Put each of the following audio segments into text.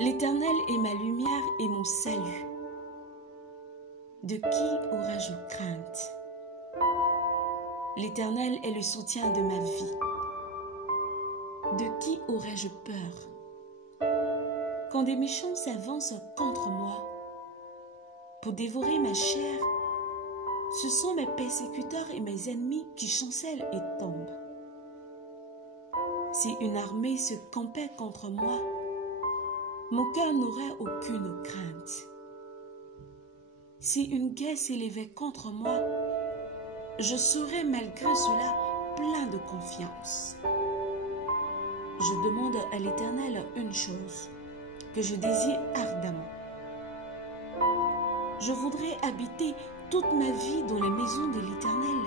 L'Éternel est ma lumière et mon salut. De qui aurais-je crainte? L'Éternel est le soutien de ma vie. De qui aurais-je peur? Quand des méchants s'avancent contre moi pour dévorer ma chair, ce sont mes persécuteurs et mes ennemis qui chancellent et tombent. Si une armée se campait contre moi, mon cœur n'aurait aucune crainte. Si une guerre s'élevait contre moi, je serais malgré cela plein de confiance. Je demande à l'Éternel une chose que je désire ardemment. Je voudrais habiter toute ma vie dans la maison de l'Éternel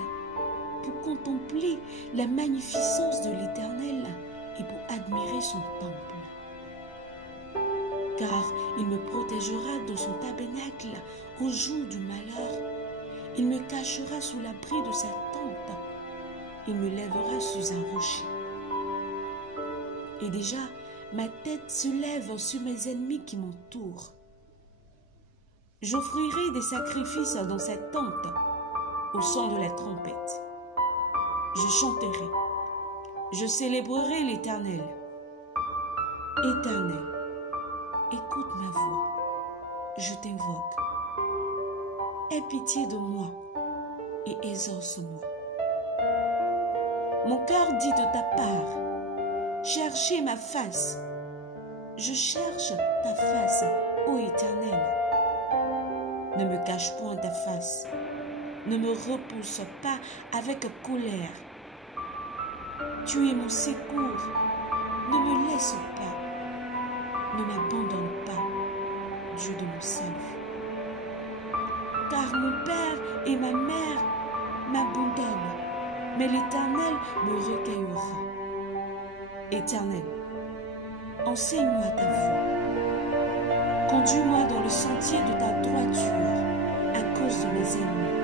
pour contempler la magnificence de l'Éternel et pour admirer son temple. Car il me protégera dans son tabernacle au jour du malheur. Il me cachera sous l'abri de sa tente. Il me lèvera sur un rocher. Et déjà, ma tête se lève sur mes ennemis qui m'entourent. J'offrirai des sacrifices dans cette tente au son de la trompette. Je chanterai. Je célébrerai l'Éternel. Éternel, écoute ma voix, je t'invoque. Aie pitié de moi et exauce-moi. Mon cœur dit de ta part, cherchez ma face. Je cherche ta face, ô Éternel. Ne me cache point ta face, ne me repousse pas avec colère. Tu es mon secours, ne me laisse pas. Ne m'abandonne pas, Dieu de mon salut. Car mon père et ma mère m'abandonnent, mais l'Éternel me recueillera. Éternel, enseigne-moi ta voie. Conduis-moi dans le sentier de ta droiture à cause de mes ennemis.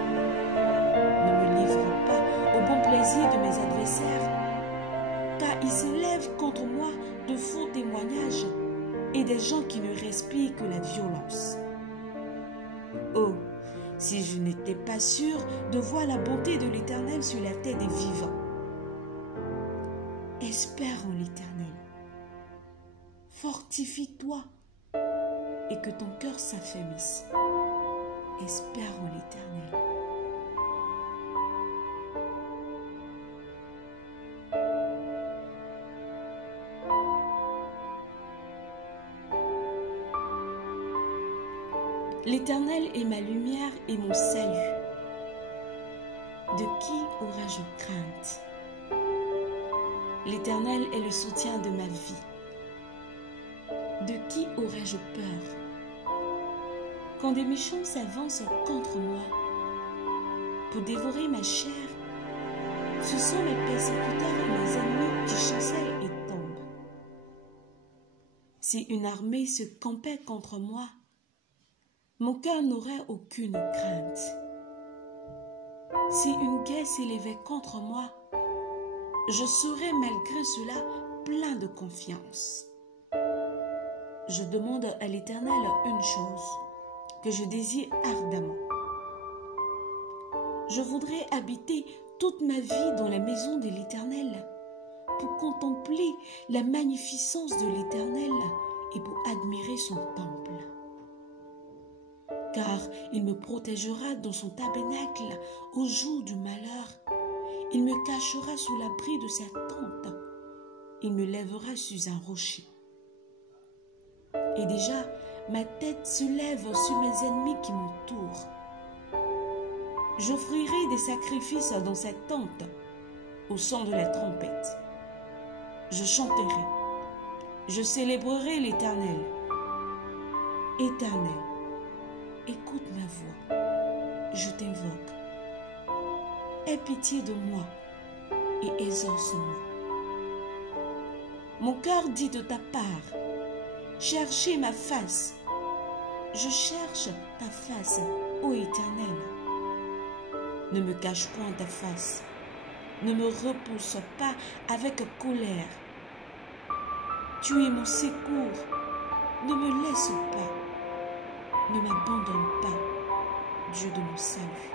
Ne me livre pas au bon plaisir de mes adversaires, car ils s'élèvent contre moi de faux témoignages et des gens qui ne respirent que la violence. Oh, si je n'étais pas sûr de voir la bonté de l'Éternel sur la tête des vivants. Espère en l'Éternel. Fortifie-toi et que ton cœur s'affermisse. Espère en l'Éternel. L'Éternel est ma lumière et mon salut. De qui aurais-je crainte? L'Éternel est le soutien de ma vie. De qui aurais-je peur? Quand des méchants s'avancent contre moi pour dévorer ma chair, ce sont mes persécuteurs et mes ennemis qui chancellent et tombent. Si une armée se campait contre moi, mon cœur n'aurait aucune crainte. Si une guerre s'élevait contre moi, je serais malgré cela plein de confiance. Je demande à l'Éternel une chose que je désire ardemment. Je voudrais habiter toute ma vie dans la maison de l'Éternel pour contempler la magnificence de l'Éternel et pour admirer son temple. Car il me protégera dans son tabernacle au jour du malheur. Il me cachera sous l'abri de sa tente. Il me lèvera sur un rocher. Et déjà, ma tête se lève sur mes ennemis qui m'entourent. J'offrirai des sacrifices dans cette tente au son de la trompette. Je chanterai. Je célébrerai l'Éternel. Éternel, écoute ma voix, je t'invoque. Aie pitié de moi et exauce-moi. Mon cœur dit de ta part, cherchez ma face. Je cherche ta face, ô Éternel. Ne me cache point ta face, ne me repousse pas avec colère. Tu es mon secours, ne me laisse pas, ne m'abandonne pas, Dieu de mon salut.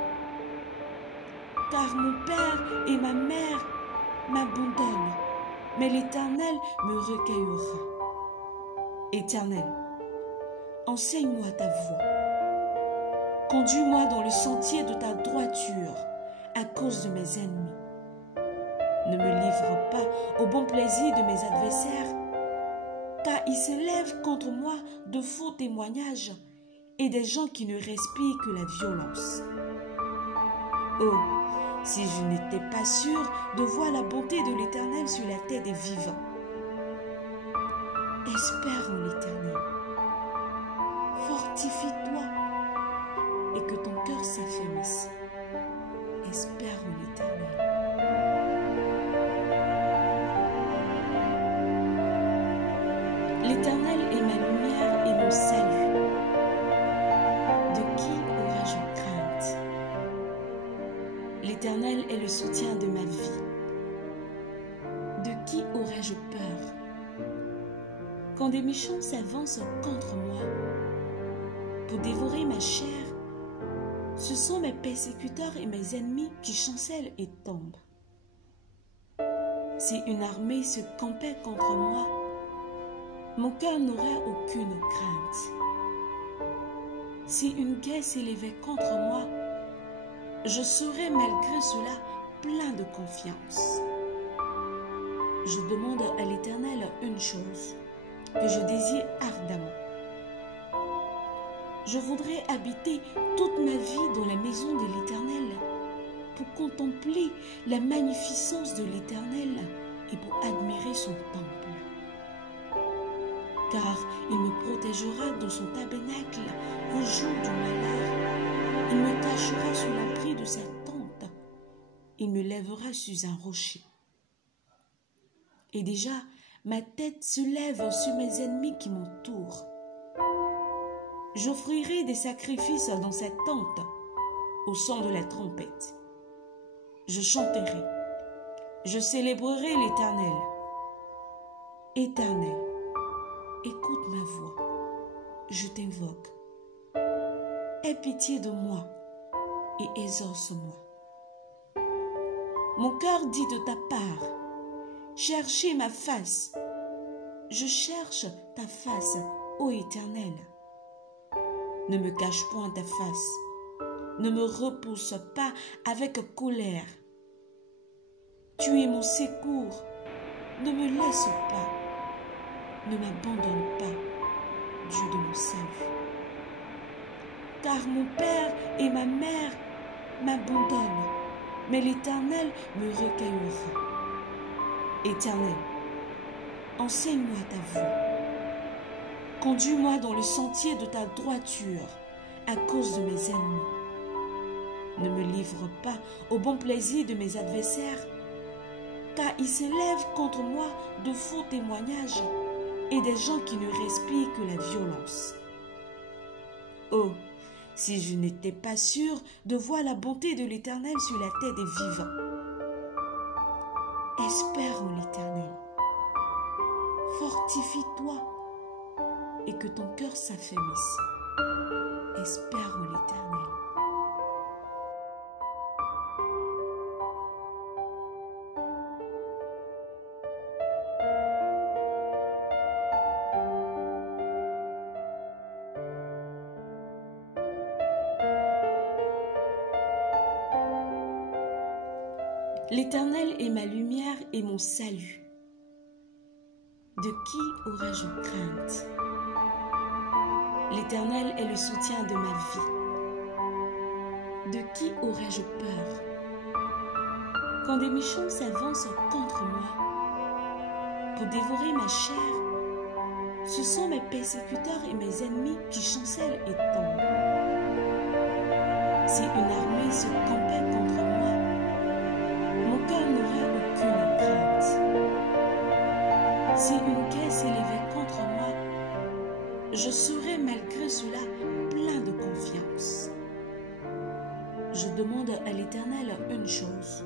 Car mon père et ma mère m'abandonnent, mais l'Éternel me recueillera. Éternel, enseigne-moi ta voie. Conduis-moi dans le sentier de ta droiture à cause de mes ennemis. Ne me livre pas au bon plaisir de mes adversaires, car ils s'élèvent contre moi de faux témoignages et des gens qui ne respirent que la violence. Oh, si je n'étais pas sûr de voir la bonté de l'Éternel sur la terre des vivants. Espère en l'Éternel. Fortifie-toi et que ton cœur s'affermisse. Espère en l'Éternel. L'Éternel est ma lumière et mon salut. De qui aurais-je crainte? L'Éternel est le soutien de ma vie. De qui aurais-je peur? Quand des méchants s'avancent contre moi pour dévorer ma chair, ce sont mes persécuteurs et mes ennemis qui chancellent et tombent. Si une armée se campait contre moi, mon cœur n'aurait aucune crainte. Si une guerre s'élevait contre moi, je serais malgré cela plein de confiance. Je demande à l'Éternel une chose que je désire ardemment. Je voudrais habiter toute ma vie dans la maison de l'Éternel pour contempler la magnificence de l'Éternel et pour admirer son temple. Car il me protégera dans son tabernacle au jour du malheur. Il me cachera sous l'abri de sa tente. Il me lèvera sur un rocher. Et déjà, ma tête se lève sur mes ennemis qui m'entourent. J'offrirai des sacrifices dans cette tente au son de la trompette. Je chanterai. Je célébrerai l'Éternel. Éternel, écoute ma voix. Je t'invoque. Aie pitié de moi et exauce-moi. Mon cœur dit de ta part, cherchez ma face. Je cherche ta face, ô Éternel. Ne me cache point ta face. Ne me repousse pas avec colère. Tu es mon secours. Ne me laisse pas. Ne m'abandonne pas, Dieu de mon salut. Car mon père et ma mère m'abandonnent, mais l'Éternel me recueillera. Éternel, enseigne-moi ta voie. Conduis-moi dans le sentier de ta droiture à cause de mes ennemis. Ne me livre pas au bon plaisir de mes adversaires, car ils s'élèvent contre moi de faux témoignages et des gens qui ne respirent que la violence. Oh, si je n'étais pas sûr de voir la bonté de l'Éternel sur la terre des vivants. Espère en l'Éternel. Fortifie-toi et que ton cœur s'affermisse. Espère en l'Éternel. L'Éternel est ma lumière et mon salut. De qui aurais-je crainte? L'Éternel est le soutien de ma vie. De qui aurais-je peur? Quand des méchants s'avancent contre moi pour dévorer ma chair, ce sont mes persécuteurs et mes ennemis qui chancellent et tombent. Si une armée se campait contre moi, mon cœur n'aurait aucune crainte. Si une guerre s'élevait contre moi, je serais malgré cela plein de confiance. Je demande à l'Éternel une chose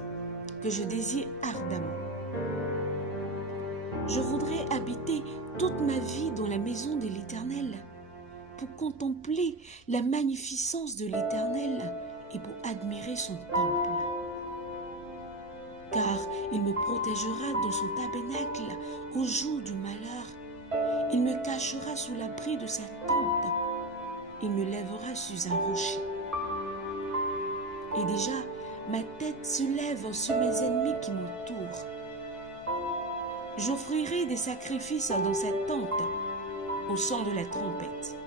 que je désire ardemment. Je voudrais habiter toute ma vie dans la maison de l'Éternel, pour contempler la magnificence de l'Éternel et pour admirer son temple. Car il me protégera dans son tabernacle au jour du malheur. Il me cachera sous l'abri de sa tente. Il me lèvera sur un rocher. Et déjà, ma tête se lève sur mes ennemis qui m'entourent. J'offrirai des sacrifices dans cette tente, au son de la trompette.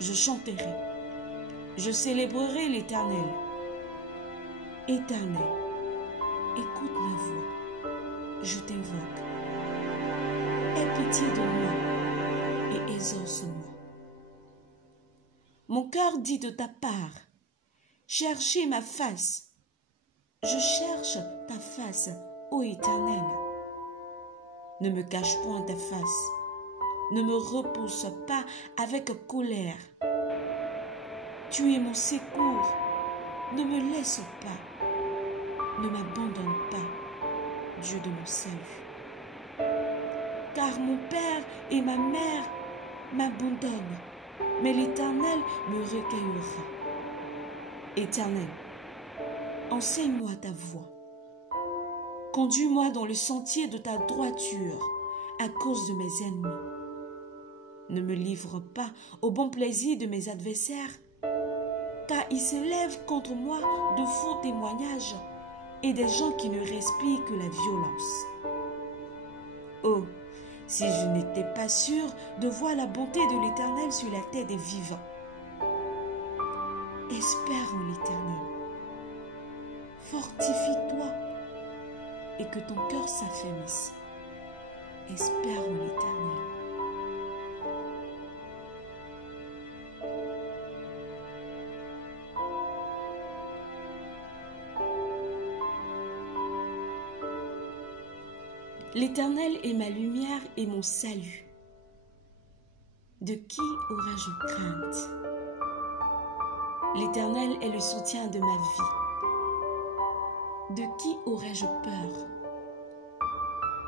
Je chanterai, je célébrerai l'Éternel. Éternel, écoute ma voix, je t'invoque. Aie pitié de moi et exauce-moi. Mon cœur dit de ta part, cherchez ma face. Je cherche ta face, ô Éternel. Ne me cache point ta face, ne me repousse pas avec colère. Tu es mon secours, ne me laisse pas, ne m'abandonne pas, Dieu de mon salut. Car mon père et ma mère m'abandonnent, mais l'Éternel me recueillera. Éternel, enseigne-moi ta voie. Conduis-moi dans le sentier de ta droiture à cause de mes ennemis. Ne me livre pas au bon plaisir de mes adversaires, car ils s'élèvent contre moi de faux témoignages et des gens qui ne respirent que la violence. Oh, si je n'étais pas sûr de voir la bonté de l'Éternel sur la terre des vivants. Espère en l'Éternel. Fortifie-toi et que ton cœur s'affermisse. Espère en l'Éternel. L'Éternel est ma lumière et mon salut. De qui aurais-je crainte? L'Éternel est le soutien de ma vie. De qui aurais-je peur?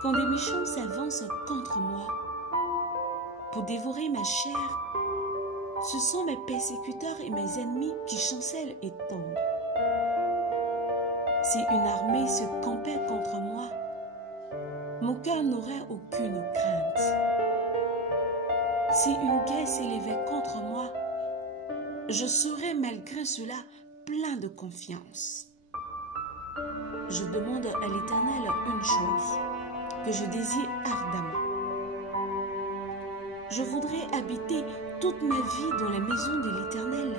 Quand des méchants s'avancent contre moi pour dévorer ma chair, ce sont mes persécuteurs et mes ennemis qui chancellent et tombent. Si une armée se campait contre moi, mon cœur n'aurait aucune crainte. Si une guerre s'élevait contre moi, je serais malgré cela plein de confiance. Je demande à l'Éternel une chose que je désire ardemment. Je voudrais habiter toute ma vie dans la maison de l'Éternel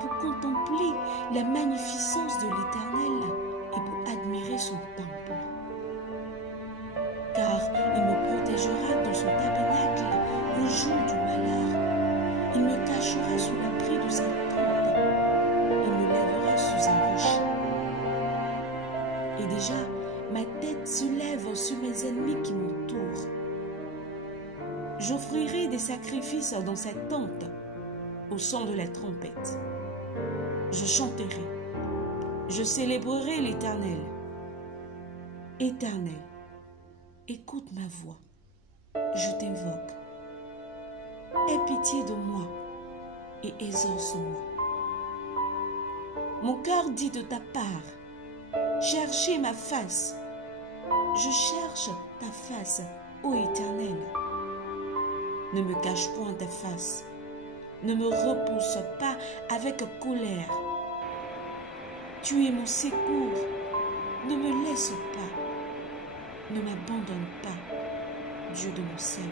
pour contempler la magnificence de l'Éternel et pour admirer son temple. Car il me protégera dans son tabernacle au jour du malheur. Il me cachera sous l'abri de sa tente. Il me lèvera sous un rocher. Et déjà, ma tête se lève sur mes ennemis qui m'entourent. J'offrirai des sacrifices dans cette tente, au son de la trompette. Je chanterai, je célébrerai l'Éternel. Éternel, écoute ma voix, je t'invoque. Aie pitié de moi et exauce-moi. Mon cœur dit de ta part, cherchez ma face. Je cherche ta face, ô Éternel. Ne me cache point ta face, ne me repousse pas avec colère. Tu es mon secours, ne me laisse pas, ne m'abandonne pas, Dieu de mon salut.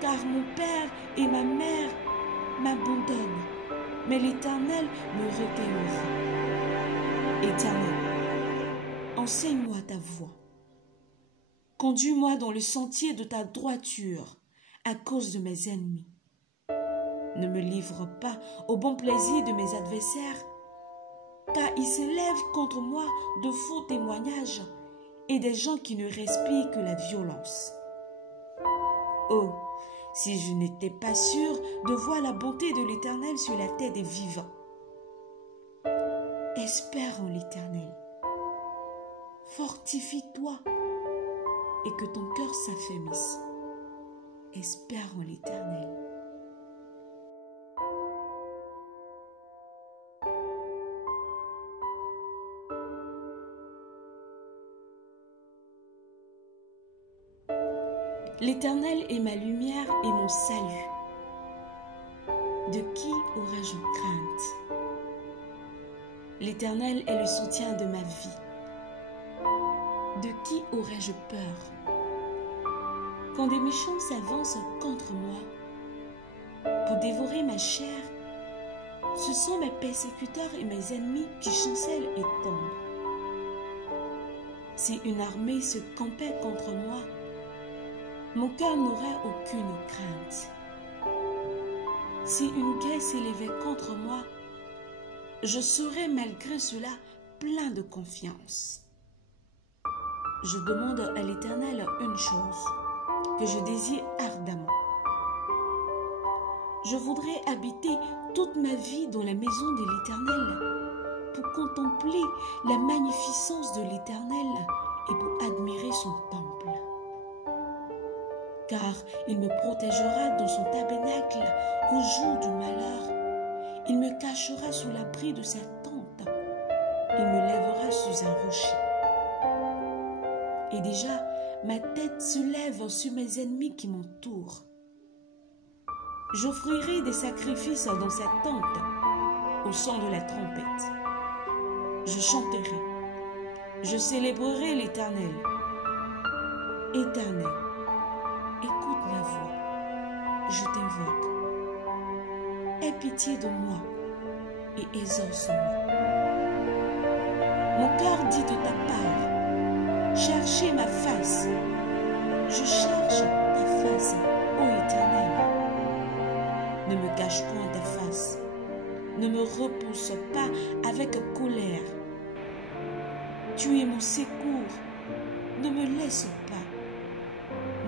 Car mon père et ma mère m'abandonnent, mais l'Éternel me recueillera. Éternel, enseigne-moi ta voie. Conduis-moi dans le sentier de ta droiture à cause de mes ennemis. Ne me livre pas au bon plaisir de mes adversaires, car ils s'élèvent contre moi de faux témoignages et des gens qui ne respirent que la violence. Oh, si je n'étais pas sûr de voir la bonté de l'Éternel sur la terre des vivants. Espère en l'Éternel. Fortifie-toi et que ton cœur s'affermisse. Espère en l'Éternel. L'Éternel est ma lumière et mon salut. De qui aurais-je crainte? L'Éternel est le soutien de ma vie. De qui aurais-je peur? Quand des méchants s'avancent contre moi pour dévorer ma chair, ce sont mes persécuteurs et mes ennemis qui chancellent et tombent. Si une armée se campait contre moi, mon cœur n'aurait aucune crainte. Si une guerre s'élevait contre moi, je serais malgré cela plein de confiance. Je demande à l'Éternel une chose que je désire ardemment. Je voudrais habiter toute ma vie dans la maison de l'Éternel pour contempler la magnificence de l'Éternel et pour admirer son temple. Car il me protégera dans son tabernacle au jour du malheur. Il me cachera sous l'abri de sa tente. Il me lèvera sous un rocher. Et déjà, ma tête se lève sur mes ennemis qui m'entourent. J'offrirai des sacrifices dans sa tente au son de la trompette. Je chanterai. Je célébrerai l'Éternel. Éternel, écoute ma voix, je t'invoque. Aie pitié de moi et exauce-moi. Mon cœur dit de ta part, cherchez ma face. Je cherche ta face, ô Éternel. Ne me cache point ta face, ne me repousse pas avec colère. Tu es mon secours, ne me laisse pas,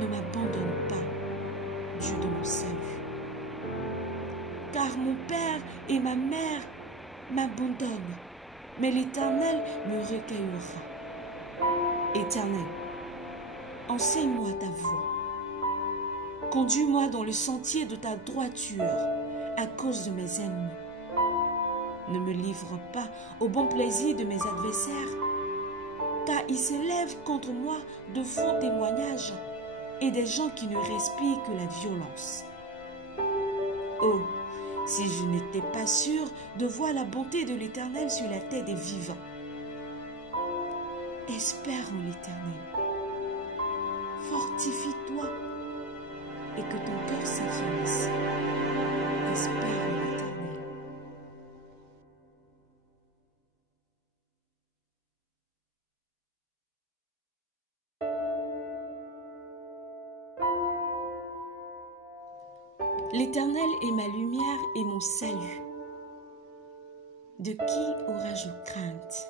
ne m'abandonne pas, Dieu de mon salut. Car mon père et ma mère m'abandonnent, mais l'Éternel me recueillera. Éternel, enseigne-moi ta voie. Conduis-moi dans le sentier de ta droiture à cause de mes ennemis. Ne me livre pas au bon plaisir de mes adversaires, car ils s'élèvent contre moi de faux témoignages et des gens qui ne respirent que la violence. Oh, si je n'étais pas sûr de voir la bonté de l'Éternel sur la terre des vivants. Espère en l'Éternel. Fortifie-toi et que ton cœur s'affermisse. Espère en l'Éternel. L'Éternel est ma lumière et mon salut. De qui aurais-je crainte?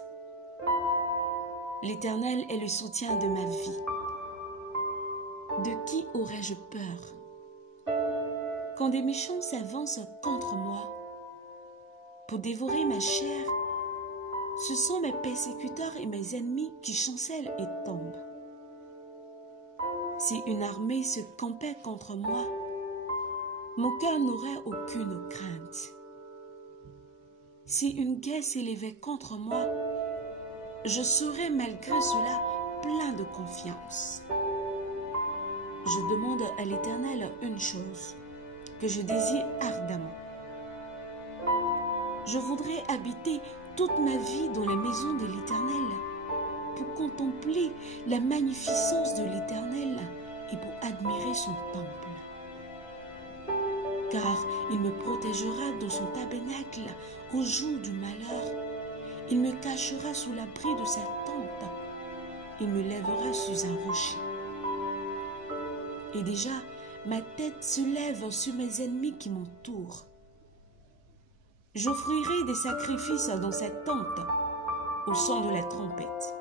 L'Éternel est le soutien de ma vie. De qui aurais-je peur? Quand des méchants s'avancent contre moi pour dévorer ma chair, ce sont mes persécuteurs et mes ennemis qui chancellent et tombent. Si une armée se campait contre moi, mon cœur n'aurait aucune crainte. Si une guerre s'élevait contre moi, je serais malgré cela plein de confiance. Je demande à l'Éternel une chose que je désire ardemment. Je voudrais habiter toute ma vie dans la maison de l'Éternel pour contempler la magnificence de l'Éternel et pour admirer son temple. Car il me protégera dans son tabernacle au jour du malheur. Il me cachera sous l'abri de sa tente. Il me lèvera sous un rocher. Et déjà, ma tête se lève sur mes ennemis qui m'entourent. J'offrirai des sacrifices dans sa tente au son de la trompette.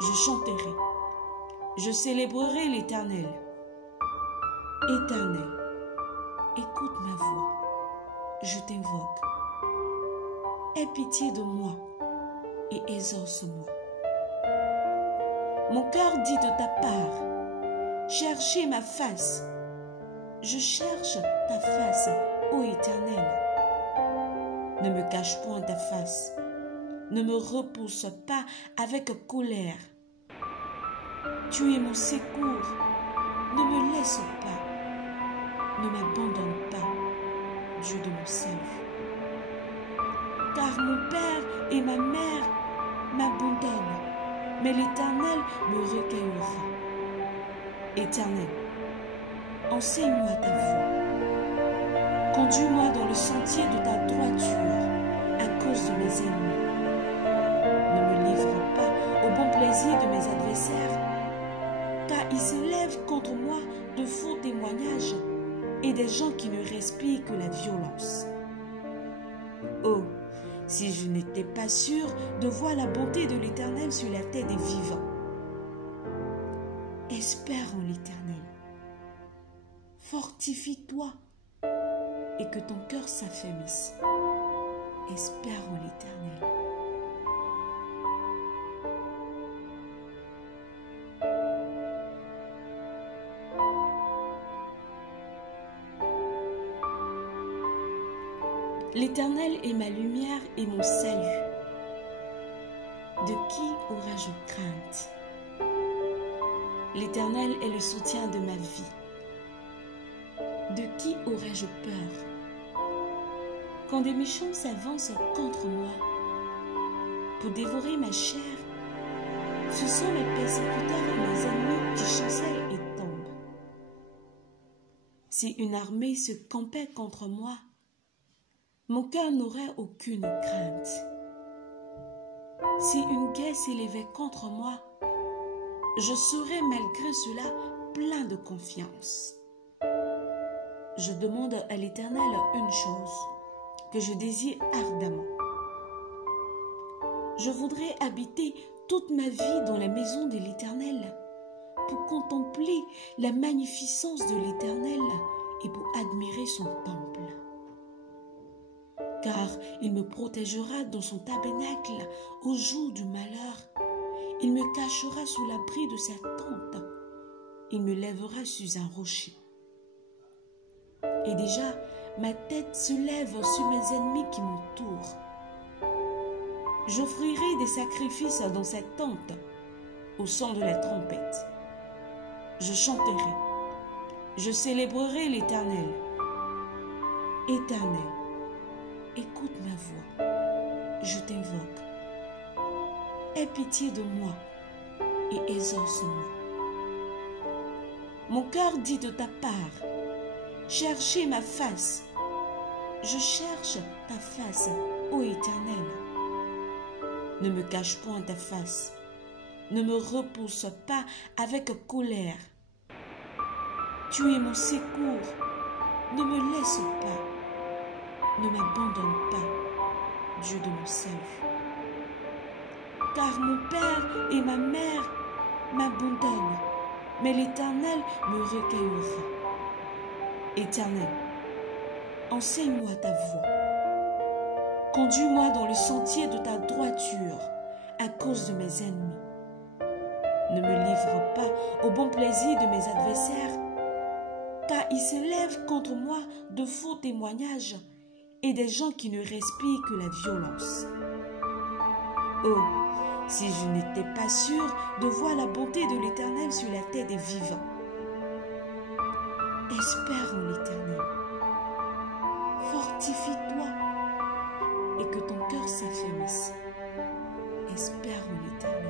Je chanterai. Je célébrerai l'Éternel. Éternel, écoute ma voix, je t'invoque. Aie pitié de moi et exauce-moi. Mon cœur dit de ta part, cherchez ma face. Je cherche ta face, ô Éternel. Ne me cache point ta face. Ne me repousse pas avec colère. Tu es mon secours. Ne me laisse pas. Ne m'abandonne pas, Dieu de mon salut. Car mon père et ma mère m'abandonnent, mais l'Éternel me recueillera. Éternel, enseigne-moi ta voie. Conduis-moi dans le sentier de ta droiture à cause de mes ennemis. Ne me livre pas au bon plaisir de mes adversaires, car ils s'élèvent contre moi de faux témoignages et des gens qui ne respirent que la violence. Oh, si je n'étais pas sûr de voir la bonté de l'Éternel sur la terre des vivants. Espère en l'Éternel. Fortifie-toi et que ton cœur s'affermisse. Espère en l'Éternel. L'Éternel est ma lumière et mon salut. De qui aurais-je crainte? L'Éternel est le soutien de ma vie. De qui aurais-je peur? Quand des méchants s'avancent contre moi pour dévorer ma chair, ce sont mes persécuteurs et mes ennemis qui chancellent et tombent. Si une armée se campait contre moi, mon cœur n'aurait aucune crainte. Si une guerre s'élevait contre moi, je serais malgré cela plein de confiance. Je demande à l'Éternel une chose que je désire ardemment. Je voudrais habiter toute ma vie dans la maison de l'Éternel pour contempler la magnificence de l'Éternel et pour admirer son temple. Car il me protégera dans son tabernacle au jour du malheur. Il me cachera sous l'abri de sa tente. Il me lèvera sur un rocher. Et déjà, ma tête se lève sur mes ennemis qui m'entourent. J'offrirai des sacrifices dans sa tente au son de la trompette. Je chanterai. Je célébrerai l'Éternel. Éternel, écoute ma voix, je t'invoque. Aie pitié de moi et exauce-moi. Mon cœur dit de ta part, cherchez ma face. Je cherche ta face, ô Éternel. Ne me cache point ta face. Ne me repousse pas avec colère. Tu es mon secours. Ne me laisse pas. Ne m'abandonne pas, Dieu de mon salut. Car mon père et ma mère m'abandonnent, mais l'Éternel me recueillera. Éternel, enseigne-moi ta voie. Conduis-moi dans le sentier de ta droiture à cause de mes ennemis. Ne me livre pas au bon plaisir de mes adversaires, car ils s'élèvent contre moi de faux témoignages et des gens qui ne respirent que la violence. Oh, si je n'étais pas sûr de voir la bonté de l'Éternel sur la terre des vivants. Espère en l'Éternel. Fortifie-toi et que ton cœur s'affermisse. Espère en l'Éternel.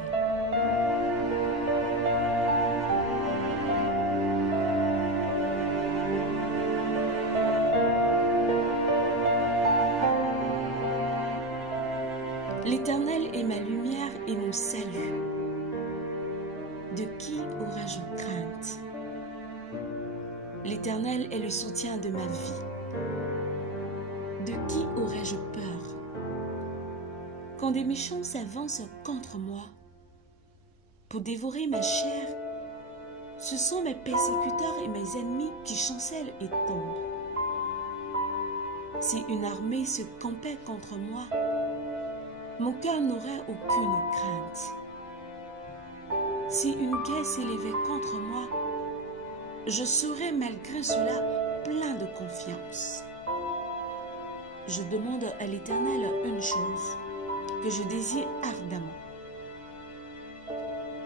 L'Éternel est ma lumière et mon salut. De qui aurais-je crainte? L'Éternel est le soutien de ma vie. De qui aurais-je peur? Quand des méchants s'avancent contre moi pour dévorer ma chair, ce sont mes persécuteurs et mes ennemis qui chancellent et tombent. Si une armée se campait contre moi, mon cœur n'aurait aucune crainte. Si une guerre s'élevait contre moi, je serais malgré cela plein de confiance. Je demande à l'Éternel une chose que je désire ardemment.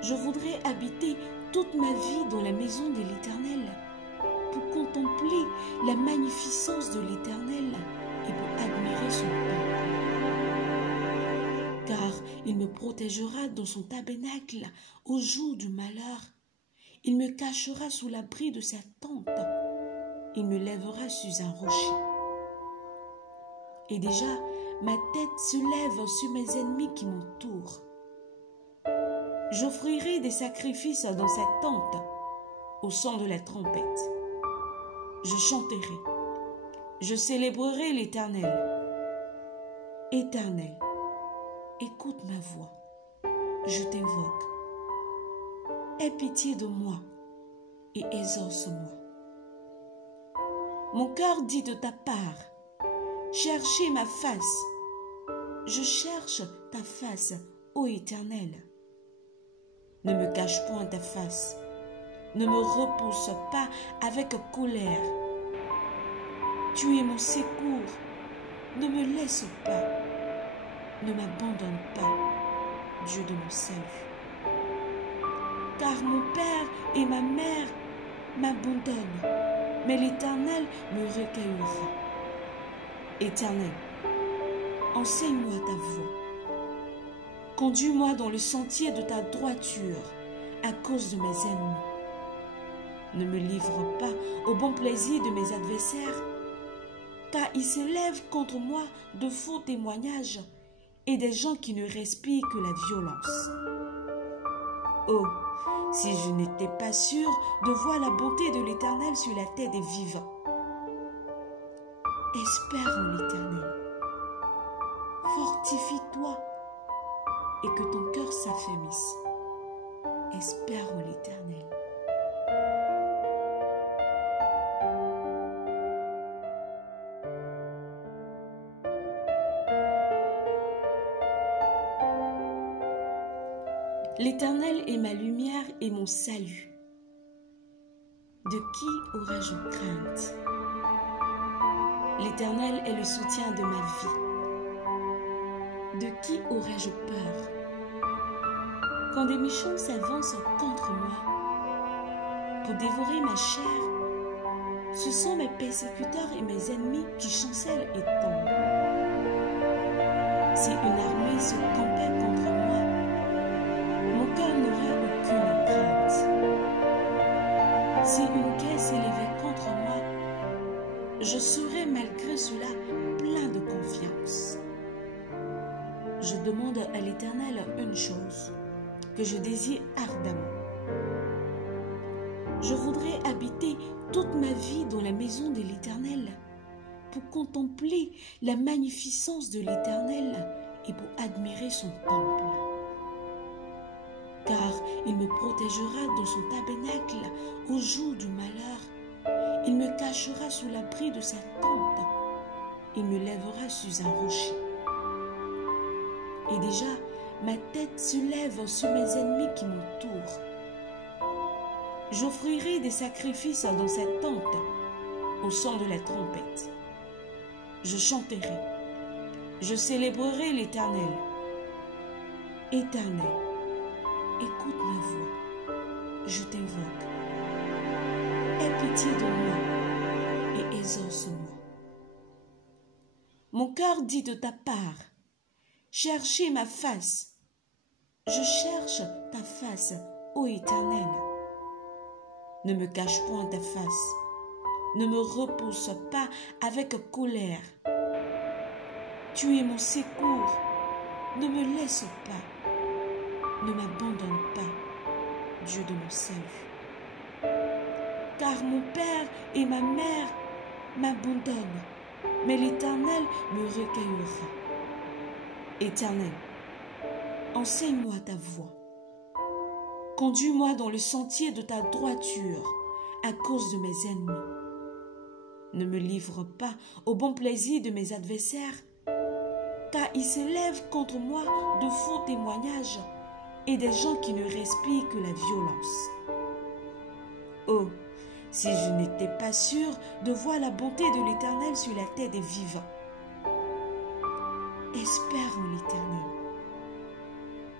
Je voudrais habiter toute ma vie dans la maison de l'Éternel pour contempler la magnificence de l'Éternel et pour admirer son temple. Car il me protégera dans son tabernacle au jour du malheur. Il me cachera sous l'abri de sa tente. Il me lèvera sur un rocher. Et déjà, ma tête se lève sur mes ennemis qui m'entourent. J'offrirai des sacrifices dans sa tente au son de la trompette. Je chanterai. Je célébrerai l'Éternel. Éternel, écoute ma voix. Je t'invoque. Aie pitié de moi et exauce-moi. Mon cœur dit de ta part, cherchez ma face. Je cherche ta face, ô Éternel. Ne me cache point ta face. Ne me repousse pas avec colère. Tu es mon secours. Ne me laisse pas. Ne m'abandonne pas, Dieu de mon salut. Car mon père et ma mère m'abandonnent, mais l'Éternel me recueillera. Éternel, enseigne-moi ta voie. Conduis-moi dans le sentier de ta droiture à cause de mes ennemis. Ne me livre pas au bon plaisir de mes adversaires, car ils s'élèvent contre moi de faux témoignages et des gens qui ne respirent que la violence. Oh, si je n'étais pas sûr de voir la bonté de l'Éternel sur la terre des vivants. Espère en l'Éternel. Fortifie-toi et que ton cœur s'affermisse. Espère en l'Éternel. L'Éternel est ma lumière et mon salut. De qui aurais-je crainte? L'Éternel est le soutien de ma vie. De qui aurais-je peur? Quand des méchants s'avancent contre moi pour dévorer ma chair, ce sont mes persécuteurs et mes ennemis qui chancellent et tombent. Si une armée se campait contre moi, mon cœur n'aurait aucune crainte. Si une guerre s'élevait contre moi, je serais malgré cela plein de confiance. Je demande à l'Éternel une chose que je désire ardemment. Je voudrais habiter toute ma vie dans la maison de l'Éternel pour contempler la magnificence de l'Éternel et pour admirer son temple. Car il me protégera dans son tabernacle au jour du malheur. Il me cachera sous l'abri de sa tente. Il me lèvera sur un rocher. Et déjà, ma tête se lève sur mes ennemis qui m'entourent. J'offrirai des sacrifices dans sa tente au son de la trompette. Je chanterai. Je célébrerai l'Éternel. Éternel, écoute ma voix. Je t'invoque. Aie pitié de moi et exauce-moi. Mon cœur dit de ta part, cherchez ma face. Je cherche ta face, ô Éternel. Ne me cache point ta face. Ne me repousse pas avec colère. Tu es mon secours. Ne me laisse pas. Ne m'abandonne pas, Dieu de mon salut. Car mon père et ma mère m'abandonnent, mais l'Éternel me recueillera. Éternel, enseigne-moi ta voie. Conduis-moi dans le sentier de ta droiture à cause de mes ennemis. Ne me livre pas au bon plaisir de mes adversaires, car ils s'élèvent contre moi de faux témoignages et des gens qui ne respirent que la violence. Oh, si je n'étais pas sûr de voir la bonté de l'Éternel sur la terre des vivants. Espère en l'Éternel.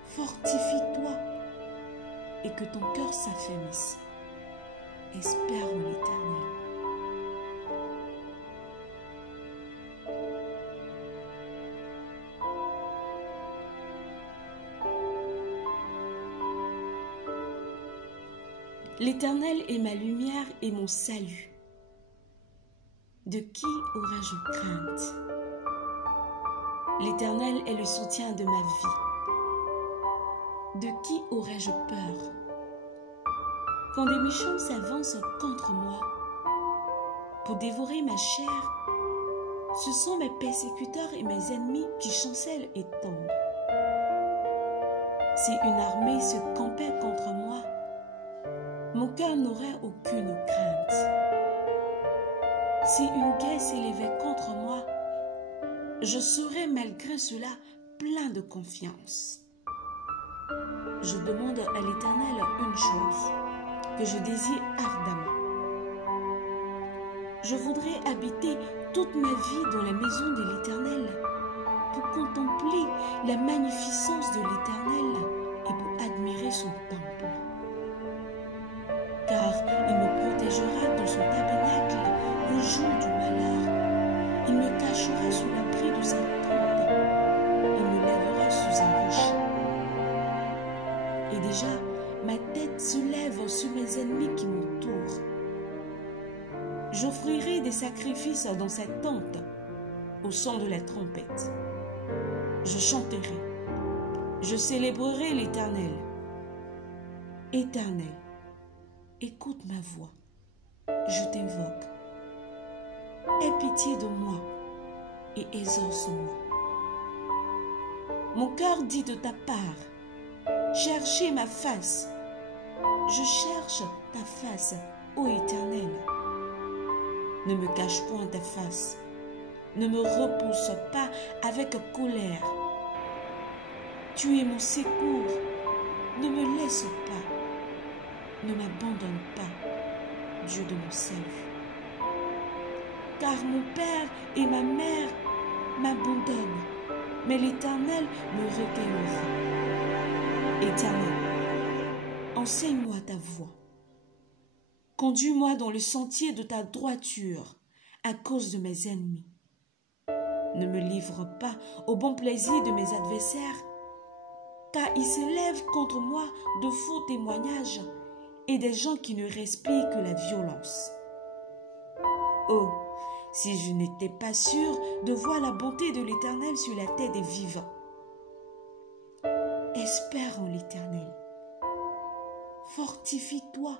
Fortifie-toi et que ton cœur s'affermisse. Espère en l'Éternel. L'Éternel est ma lumière et mon salut. De qui aurais-je crainte? L'Éternel est le soutien de ma vie. De qui aurais-je peur? Quand des méchants s'avancent contre moi pour dévorer ma chair, ce sont mes persécuteurs et mes ennemis qui chancellent et tombent. Si une armée se campait contre moi, mon cœur n'aurait aucune crainte. Si une guerre s'élevait contre moi, je serais malgré cela plein de confiance. Je demande à l'Éternel une chose que je désire ardemment. Je voudrais habiter toute ma vie dans la maison de l'Éternel pour contempler la magnificence de l'Éternel et pour admirer son temple. Car il me protégera dans son tabernacle au jour du malheur. Il me cachera sous l'abri de sa tente. Il me lèvera sous un rocher. Et déjà, ma tête se lève sur mes ennemis qui m'entourent. J'offrirai des sacrifices dans sa tente au son de la trompette. Je chanterai. Je célébrerai l'Éternel. Éternel, écoute ma voix, je t'invoque. Aie pitié de moi et exauce-moi. Mon cœur dit de ta part, cherchez ma face. Je cherche ta face, ô Éternel. Ne me cache point ta face, ne me repousse pas avec colère. Tu es mon secours, ne me laisse pas. Ne m'abandonne pas, Dieu de mon salut. Car mon père et ma mère m'abandonnent, mais l'Éternel me recueillera. Éternel, enseigne-moi ta voie. Conduis-moi dans le sentier de ta droiture à cause de mes ennemis. Ne me livre pas au bon plaisir de mes adversaires, car ils s'élèvent contre moi de faux témoignages et des gens qui ne respirent que la violence. Oh, si je n'étais pas sûr de voir la bonté de l'Éternel sur la terre des vivants. Espère en l'Éternel. Fortifie-toi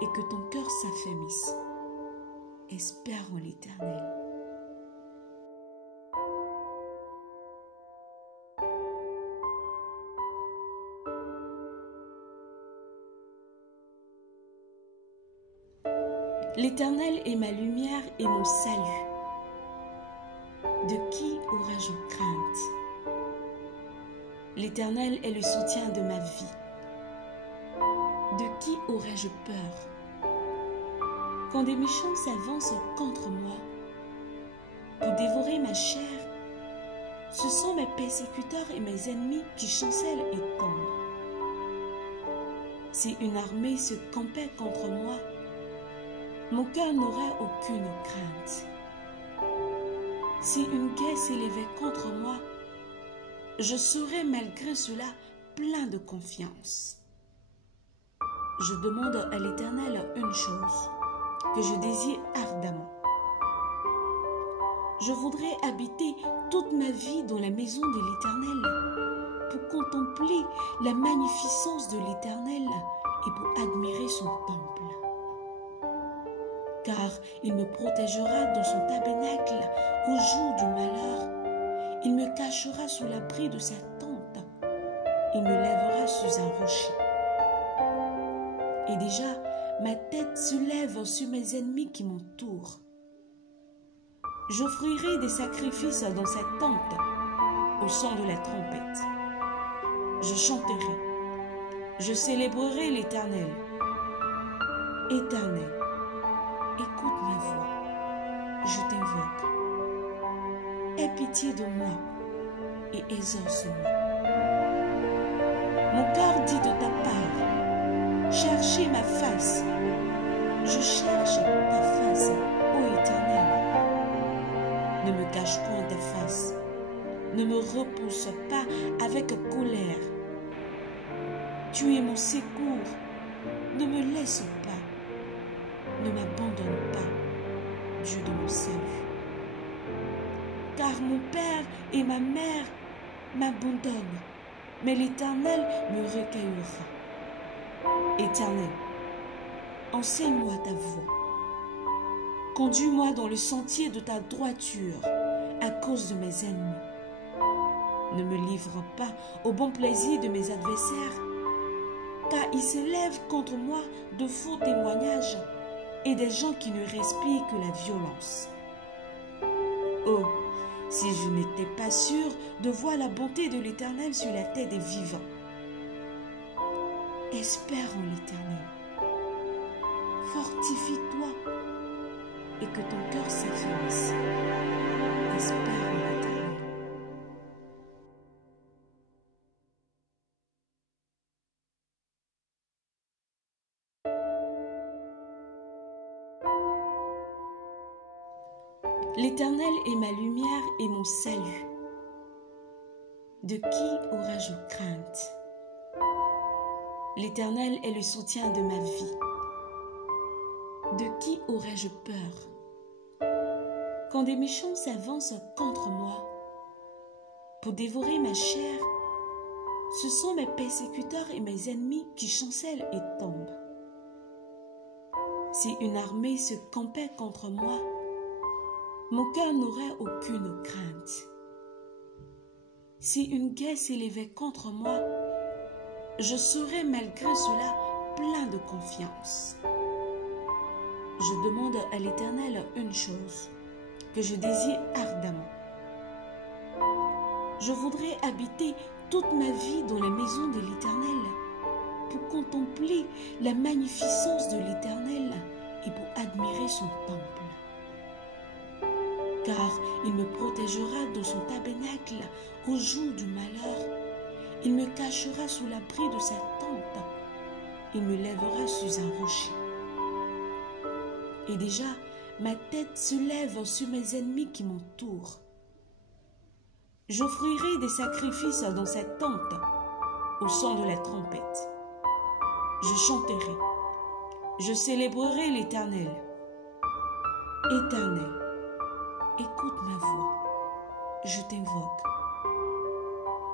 et que ton cœur s'affermisse. Espère en l'Éternel. L'Éternel est ma lumière et mon salut. De qui aurais-je crainte? L'Éternel est le soutien de ma vie. De qui aurais-je peur? Quand des méchants s'avancent contre moi pour dévorer ma chair, ce sont mes persécuteurs et mes ennemis qui chancellent et tombent. Si une armée se campait contre moi, mon cœur n'aurait aucune crainte. Si une guerre s'élevait contre moi, je serais malgré cela plein de confiance. Je demande à l'Éternel une chose que je désire ardemment. Je voudrais habiter toute ma vie dans la maison de l'Éternel pour contempler la magnificence de l'Éternel et pour admirer son temple. Car il me protégera dans son tabernacle au jour du malheur. Il me cachera sous l'abri de sa tente. Il me lèvera sous un rocher. Et déjà, ma tête se lève sur mes ennemis qui m'entourent. J'offrirai des sacrifices dans sa tente au son de la trompette. Je chanterai, je célébrerai l'Éternel. Éternel, écoute ma voix, je t'invoque. Aie pitié de moi et exauce-moi. Mon cœur dit de ta part, cherchez ma face. Je cherche ta face, ô Éternel. Ne me cache point ta face, ne me repousse pas avec colère. Tu es mon secours, ne me laisse pas, ne m'abandonne pas, Dieu de mon salut. Car mon père et ma mère m'abandonnent, mais l'Éternel me recueillera. Éternel, enseigne-moi ta voie. Conduis-moi dans le sentier de ta droiture à cause de mes ennemis. Ne me livre pas au bon plaisir de mes adversaires, car ils s'élèvent contre moi de faux témoignages et des gens qui ne respirent que la violence. Oh, si je n'étais pas sûr de voir la bonté de l'Éternel sur la terre des vivants. Espère en l'Éternel. Fortifie-toi et que ton cœur s'affermisse. Espère en l'Éternel. L'Éternel est ma lumière et mon salut. De qui aurais-je crainte? L'Éternel est le soutien de ma vie. De qui aurais-je peur? Quand des méchants s'avancent contre moi pour dévorer ma chair, ce sont mes persécuteurs et mes ennemis qui chancellent et tombent. Si une armée se campait contre moi, mon cœur n'aurait aucune crainte. Si une guerre s'élevait contre moi, je serais malgré cela plein de confiance. Je demande à l'Éternel une chose que je désire ardemment. Je voudrais habiter toute ma vie dans la maison de l'Éternel pour contempler la magnificence de l'Éternel et pour admirer son temple. Car il me protégera dans son tabernacle au jour du malheur. Il me cachera sous l'abri de sa tente. Il me lèvera sur un rocher. Et déjà, ma tête se lève sur mes ennemis qui m'entourent. J'offrirai des sacrifices dans cette tente au son de la trompette. Je chanterai, je célébrerai l'Éternel. Éternel, écoute ma voix, je t'invoque.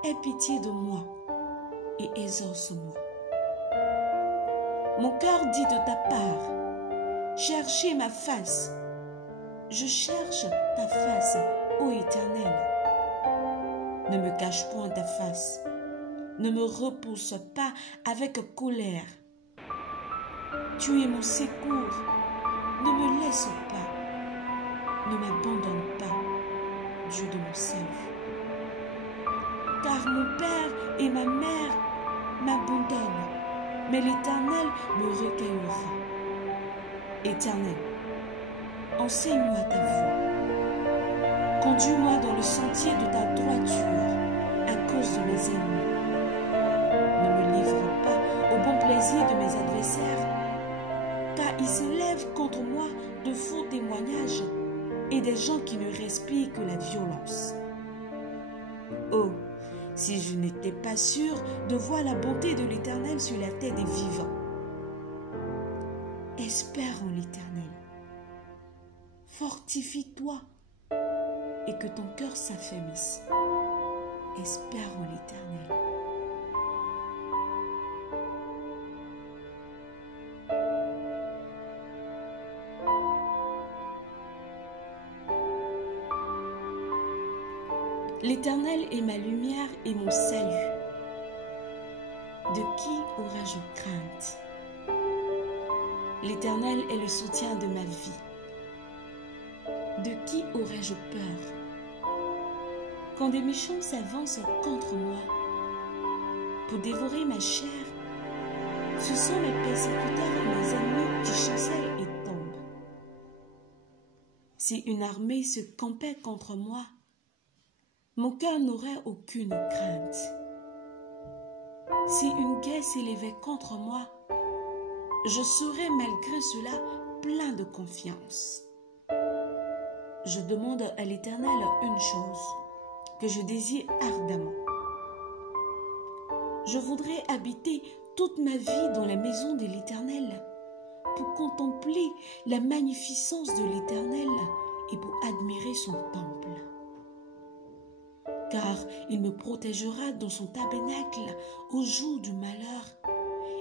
Aie pitié de moi et exauce-moi. Mon cœur dit de ta part, cherchez ma face. Je cherche ta face, ô Éternel. Ne me cache point ta face, ne me repousse pas avec colère. Tu es mon secours, ne me laisse pas, ne m'abandonne pas, Dieu de mon salut. Car mon père et ma mère m'abandonnent, mais l'Éternel me recueillera. Éternel, enseigne-moi ta voie. Conduis-moi dans le sentier de ta droiture à cause de mes ennemis. Ne me livre pas au bon plaisir de mes adversaires, car ils s'élèvent contre moi de faux témoignages et des gens qui ne respirent que la violence. Oh, si je n'étais pas sûr de voir la bonté de l'Éternel sur la terre des vivants. Espère en l'Éternel. Fortifie-toi et que ton cœur s'affermisse. Espère en l'Éternel. L'Éternel est ma lumière et mon salut. De qui aurais-je crainte? L'Éternel est le soutien de ma vie. De qui aurais-je peur? Quand des méchants s'avancent contre moi pour dévorer ma chair. Ce sont mes persécuteurs et mes ennemis qui chancellent et tombent. Si une armée se campait contre moi, mon cœur n'aurait aucune crainte. Si une guerre s'élevait contre moi, je serais malgré cela plein de confiance. Je demande à l'Éternel une chose que je désire ardemment. Je voudrais habiter toute ma vie dans la maison de l'Éternel pour contempler la magnificence de l'Éternel et pour admirer son temple. Car il me protégera dans son tabernacle au jour du malheur.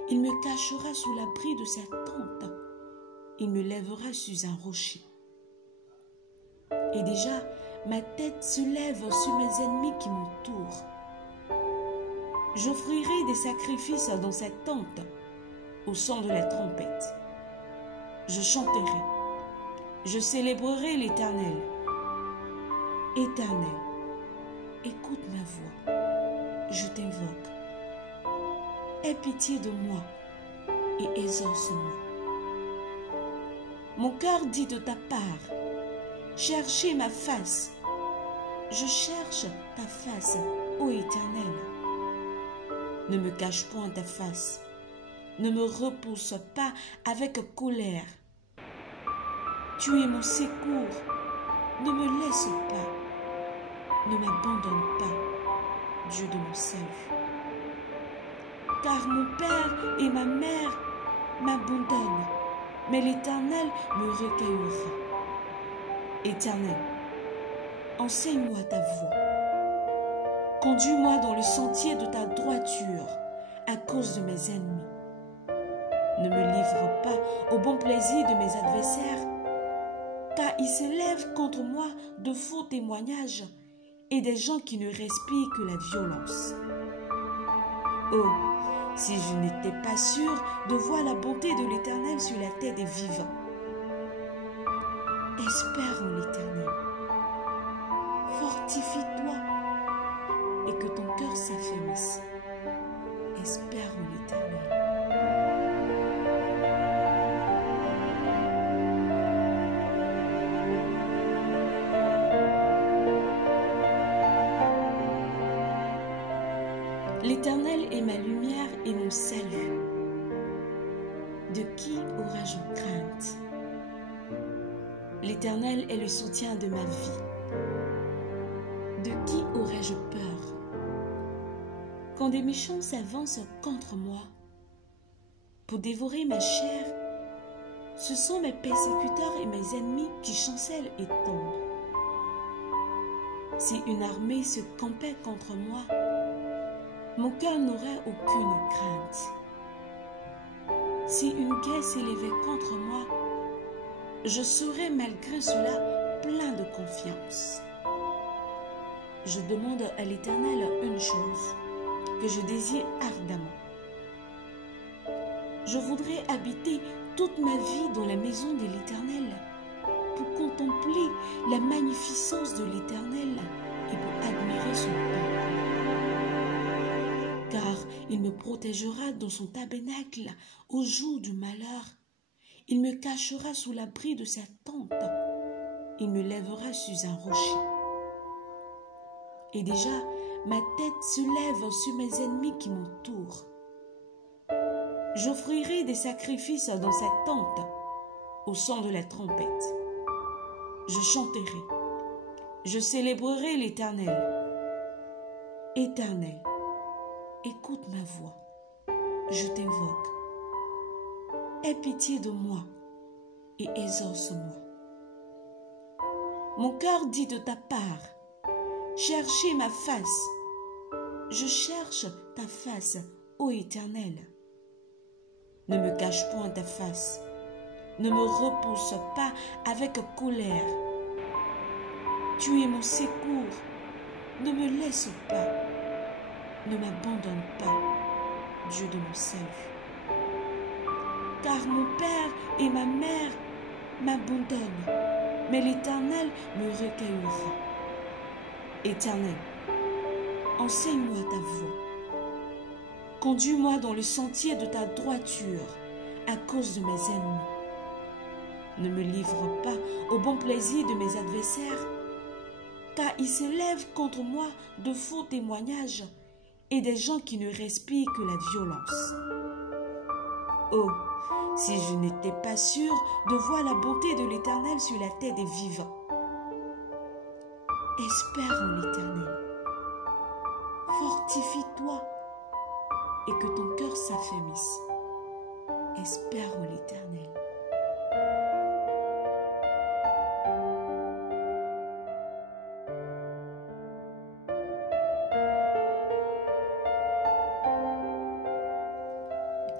Il me cachera sous l'abri de sa tente. Il me lèvera sur un rocher. Et déjà, ma tête se lève sur mes ennemis qui m'entourent. J'offrirai des sacrifices dans cette tente, au son de la trompette. Je chanterai, je célébrerai l'Éternel. Éternel, écoute ma voix, je t'invoque. Aie pitié de moi et exauce-moi. Mon cœur dit de ta part, cherchez ma face. Je cherche ta face, ô Éternel. Ne me cache point ta face. Ne me repousse pas avec colère. Tu es mon secours. Ne me laisse pas. Ne m'abandonne pas, Dieu de mon salut. Car mon père et ma mère m'abandonnent, mais l'Éternel me recueillera. Éternel, enseigne-moi ta voie. Conduis-moi dans le sentier de ta droiture à cause de mes ennemis. Ne me livre pas au bon plaisir de mes adversaires, car ils s'élèvent contre moi de faux témoignages et des gens qui ne respirent que la violence. Oh, si je n'étais pas sûre de voir la bonté de l'Éternel sur la terre des vivants. Espère en l'Éternel. Fortifie-toi et que ton cœur s'affermisse. Espère en l'Éternel. L'Éternel est ma lumière et mon salut. De qui aurais-je crainte? L'Éternel est le soutien de ma vie. De qui aurais-je peur? Quand des méchants s'avancent contre moi pour dévorer ma chair, ce sont mes persécuteurs et mes ennemis qui chancellent et tombent. Si une armée se campait contre moi, mon cœur n'aurait aucune crainte. Si une guerre s'élevait contre moi, je serais malgré cela plein de confiance. Je demande à l'Éternel une chose que je désire ardemment. Je voudrais habiter toute ma vie dans la maison de l'Éternel pour contempler la magnificence de l'Éternel et pour admirer son temple. Car il me protégera dans son tabernacle au jour du malheur. Il me cachera sous l'abri de sa tente. Il me lèvera sur un rocher. Et déjà, ma tête se lève sur mes ennemis qui m'entourent. J'offrirai des sacrifices dans sa tente, au son de la trompette. Je chanterai, je célébrerai l'Éternel. Éternel, écoute ma voix, je t'invoque. Aie pitié de moi et exauce-moi. Mon cœur dit de ta part, cherchez ma face. Je cherche ta face, ô Éternel. Ne me cache point ta face. Ne me repousse pas avec colère. Tu es mon secours. Ne me laisse pas. Ne m'abandonne pas, Dieu de mon salut. Car mon père et ma mère m'abandonnent, mais l'Éternel me recueillera. Éternel, enseigne-moi ta voie. Conduis-moi dans le sentier de ta droiture à cause de mes ennemis. Ne me livre pas au bon plaisir de mes adversaires, car ils s'élèvent contre moi de faux témoignages et des gens qui ne respirent que la violence. Oh, si je n'étais pas sûr de voir la bonté de l'Éternel sur la terre des vivants. Espère en l'Éternel. Fortifie-toi et que ton cœur s'affermisse. Espère en l'Éternel.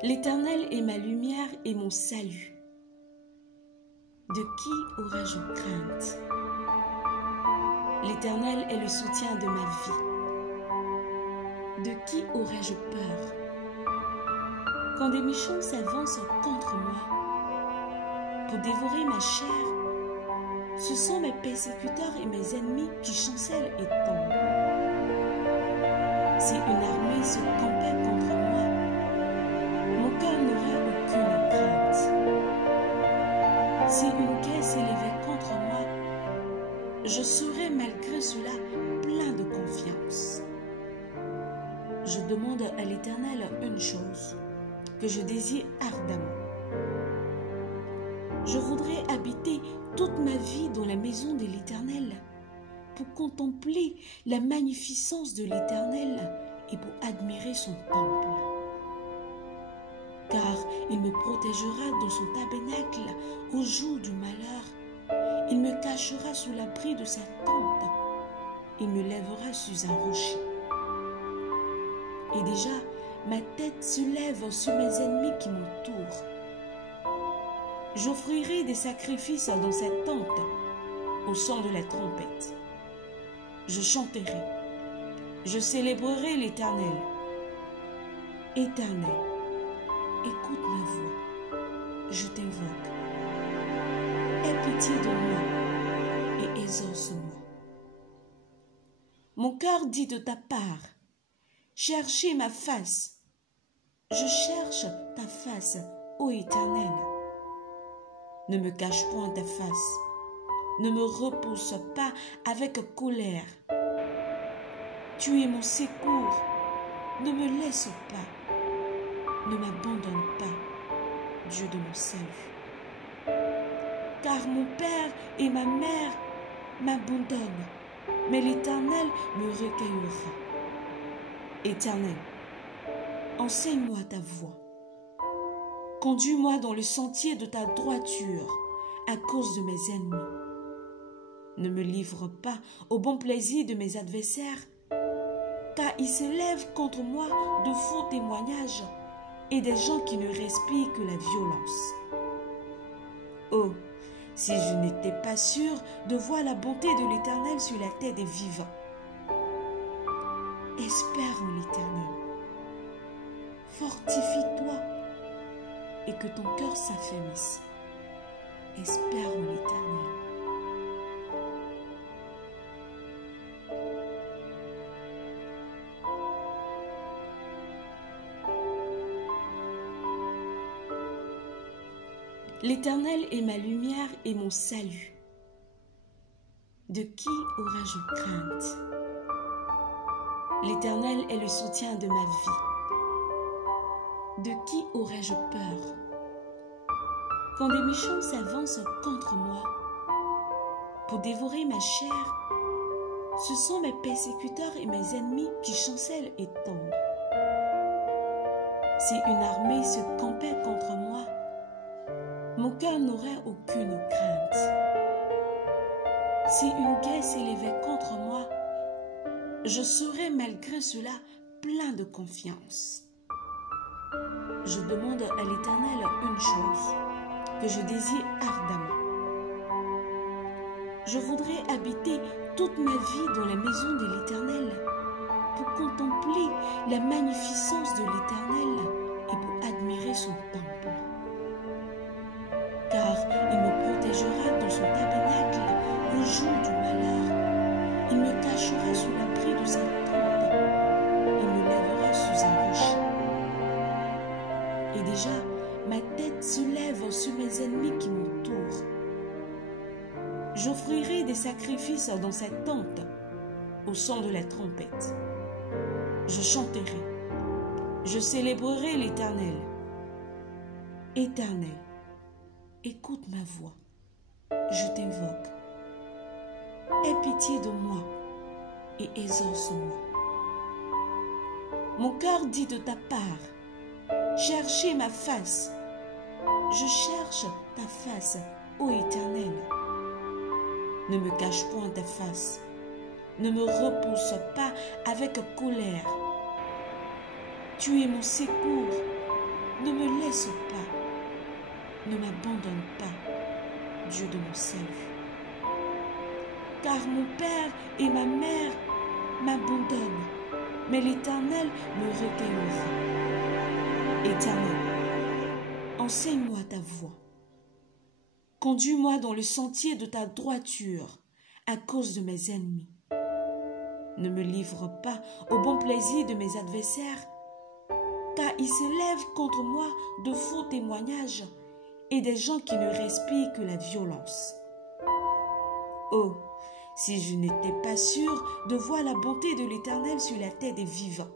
L'Éternel est ma lumière et mon salut. De qui aurais-je crainte? L'Éternel est le soutien de ma vie. De qui aurais-je peur? Quand des méchants s'avancent contre moi pour dévorer ma chair, ce sont mes persécuteurs et mes ennemis qui chancellent et tombent. Si une armée se campait contre moi, mon cœur n'aurait aucune crainte. Si une guerre s'élevait contre moi, je serais malgré cela plein de confiance. Je demande à l'Éternel une chose que je désire ardemment. Je voudrais habiter toute ma vie dans la maison de l'Éternel pour contempler la magnificence de l'Éternel et pour admirer son temple. Car il me protégera dans son tabernacle au jour du malheur. Il me cachera sous l'abri de sa tente. Il me lèvera sur un rocher. Et déjà, ma tête se lève sur mes ennemis qui m'entourent. J'offrirai des sacrifices dans cette tente au son de la trompette. Je chanterai. Je célébrerai l'Éternel. Éternel, écoute ma voix. Je t'invoque. Aie pitié de moi et exauce-moi. Mon cœur dit de ta part, cherchez ma face. Je cherche ta face, ô Éternel. Ne me cache point ta face. Ne me repousse pas avec colère. Tu es mon secours. Ne me laisse pas. Ne m'abandonne pas, Dieu de mon salut. Car mon père et ma mère m'abandonnent, mais l'Éternel me recueillera. Éternel, enseigne-moi ta voie. Conduis-moi dans le sentier de ta droiture à cause de mes ennemis. Ne me livre pas au bon plaisir de mes adversaires, car ils s'élèvent contre moi de faux témoignages et des gens qui ne respirent que la violence. Oh, si je n'étais pas sûr de voir la bonté de l'Éternel sur la terre des vivants. Espère en l'Éternel. Fortifie-toi et que ton cœur s'affermisse. Espère en l'Éternel. L'Éternel est ma lumière et mon salut. De qui aurais-je crainte? L'Éternel est le soutien de ma vie. De qui aurais-je peur? Quand des méchants s'avancent contre moi pour dévorer ma chair, ce sont mes persécuteurs et mes ennemis qui chancellent et tombent. Si une armée se campait contre moi, mon cœur n'aurait aucune crainte. Si une guerre s'élevait contre moi, je serais malgré cela plein de confiance. Je demande à l'Éternel une chose que je désire ardemment. Je voudrais habiter toute ma vie dans la maison de l'Éternel pour contempler la magnificence de l'Éternel et pour admirer son temple. Car il me protégera dans son tabernacle au jour du malheur. Il me cachera sous l'abri de sa tente. Il me lèvera sous un rocher. ma tête se lève sur mes ennemis qui m'entourent. J'offrirai des sacrifices dans cette tente au son de la trompette. Je chanterai, je célébrerai l'Éternel. Éternel, écoute ma voix, je t'invoque. Aie pitié de moi et exauce-moi. Mon cœur dit de ta part, cherchez ma face. Je cherche ta face, ô Éternel. Ne me cache point ta face, ne me repousse pas avec colère. Tu es mon secours, ne me laisse pas, ne m'abandonne pas, Dieu de mon salut. Car mon père et ma mère m'abandonnent, mais l'Éternel me recueillera. Éternel, enseigne-moi ta voie. Conduis-moi dans le sentier de ta droiture à cause de mes ennemis. Ne me livre pas au bon plaisir de mes adversaires, car ils s'élèvent contre moi de faux témoignages et des gens qui ne respirent que la violence. Oh, si je n'étais pas sûre de voir la bonté de l'Éternel sur la terre des vivants.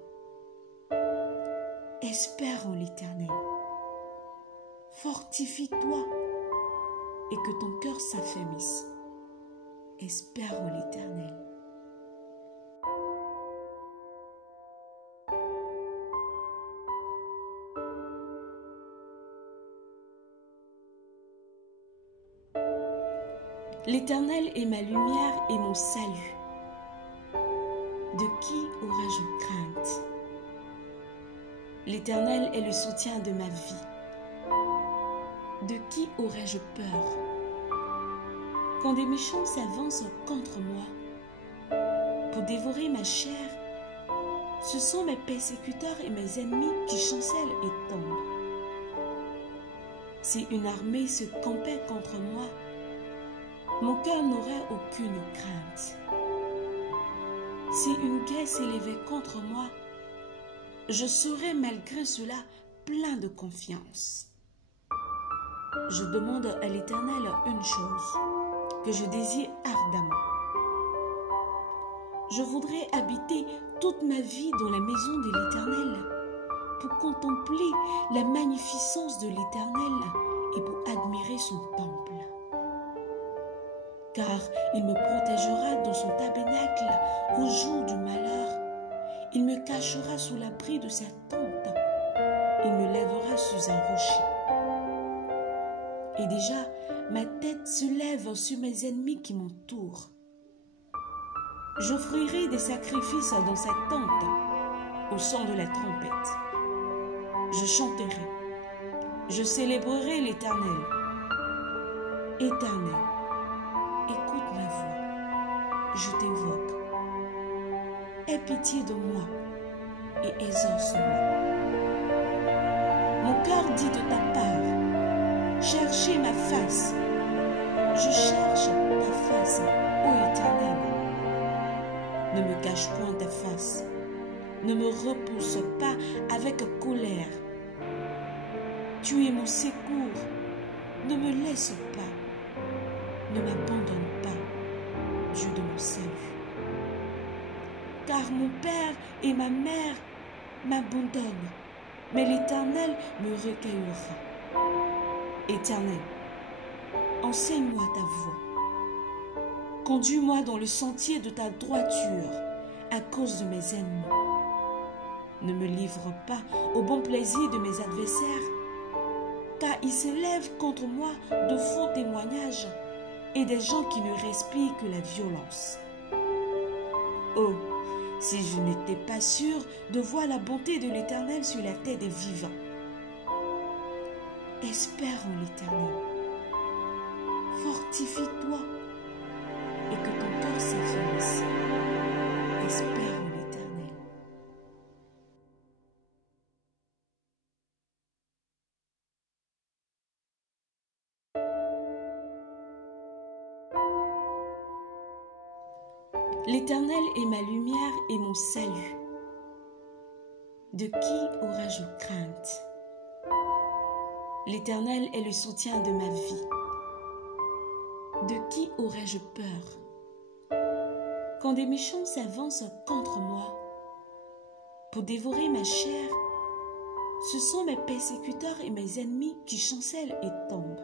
Espère en l'Éternel. Fortifie-toi et que ton cœur s'affermisse. Espère en l'Éternel. L'Éternel est ma lumière et mon salut. De qui aurais-je crainte? L'Éternel est le soutien de ma vie. De qui aurais-je peur? Quand des méchants s'avancent contre moi pour dévorer ma chair, ce sont mes persécuteurs et mes ennemis qui chancellent et tombent. Si une armée se campait contre moi, mon cœur n'aurait aucune crainte. Si une guerre s'élevait contre moi, je serais malgré cela plein de confiance. Je demande à l'Éternel une chose que je désire ardemment. Je voudrais habiter toute ma vie dans la maison de l'Éternel pour contempler la magnificence de l'Éternel et pour admirer son temple. Car il me protégera dans son tabernacle au jour du malheur. Il me cachera sous l'abri de sa tente. Il me lèvera sous un rocher. Et déjà, ma tête se lève sur mes ennemis qui m'entourent. J'offrirai des sacrifices dans cette tente au son de la trompette. Je chanterai, je célébrerai l'Éternel. Éternel, écoute ma voix, je t'invoque. Aie pitié de moi et exauce-moi. Mon cœur dit de ta part, cherchez ma face. Je cherche ta face, ô Éternel. Ne me cache point ta face, ne me repousse pas avec colère. Tu es mon secours, ne me laisse pas, ne m'abandonne pas, Dieu de mon salut. Car mon père et ma mère m'abandonnent, mais l'Éternel me recueillera. Éternel, enseigne-moi ta voie. Conduis-moi dans le sentier de ta droiture à cause de mes ennemis. Ne me livre pas au bon plaisir de mes adversaires, car ils s'élèvent contre moi de faux témoignages et des gens qui ne respirent que la violence. Oh, si je n'étais pas sûre de voir la bonté de l'Éternel sur la terre des vivants. Espère en l'Éternel. Fortifie-toi et que ton cœur s'affermisse. Espère en l'Éternel. L'Éternel est ma lumière et mon salut. De qui aurais-je crainte? L'Éternel est le soutien de ma vie. De qui aurais-je peur? Quand des méchants s'avancent contre moi pour dévorer ma chair, ce sont mes persécuteurs et mes ennemis qui chancellent et tombent.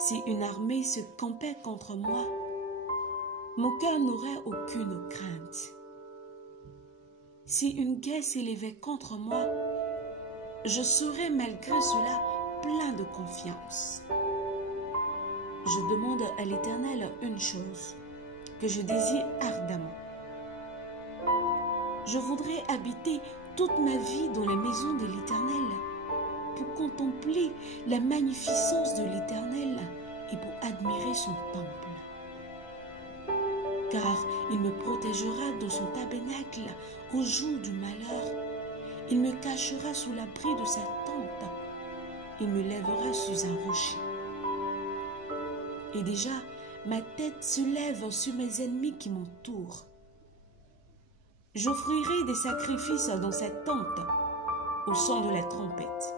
Si une armée se campait contre moi, mon cœur n'aurait aucune crainte. Si une guerre s'élevait contre moi, je serais malgré cela plein de confiance. Je demande à l'Éternel une chose que je désire ardemment. Je voudrais habiter toute ma vie dans la maison de l'Éternel pour contempler la magnificence de l'Éternel et pour admirer son temple. Car il me protégera dans son tabernacle au jour du malheur. Il me cachera sous l'abri de sa tente. Il me lèvera sur un rocher. Et déjà, ma tête se lève sur mes ennemis qui m'entourent. J'offrirai des sacrifices dans cette tente au son de la trompette.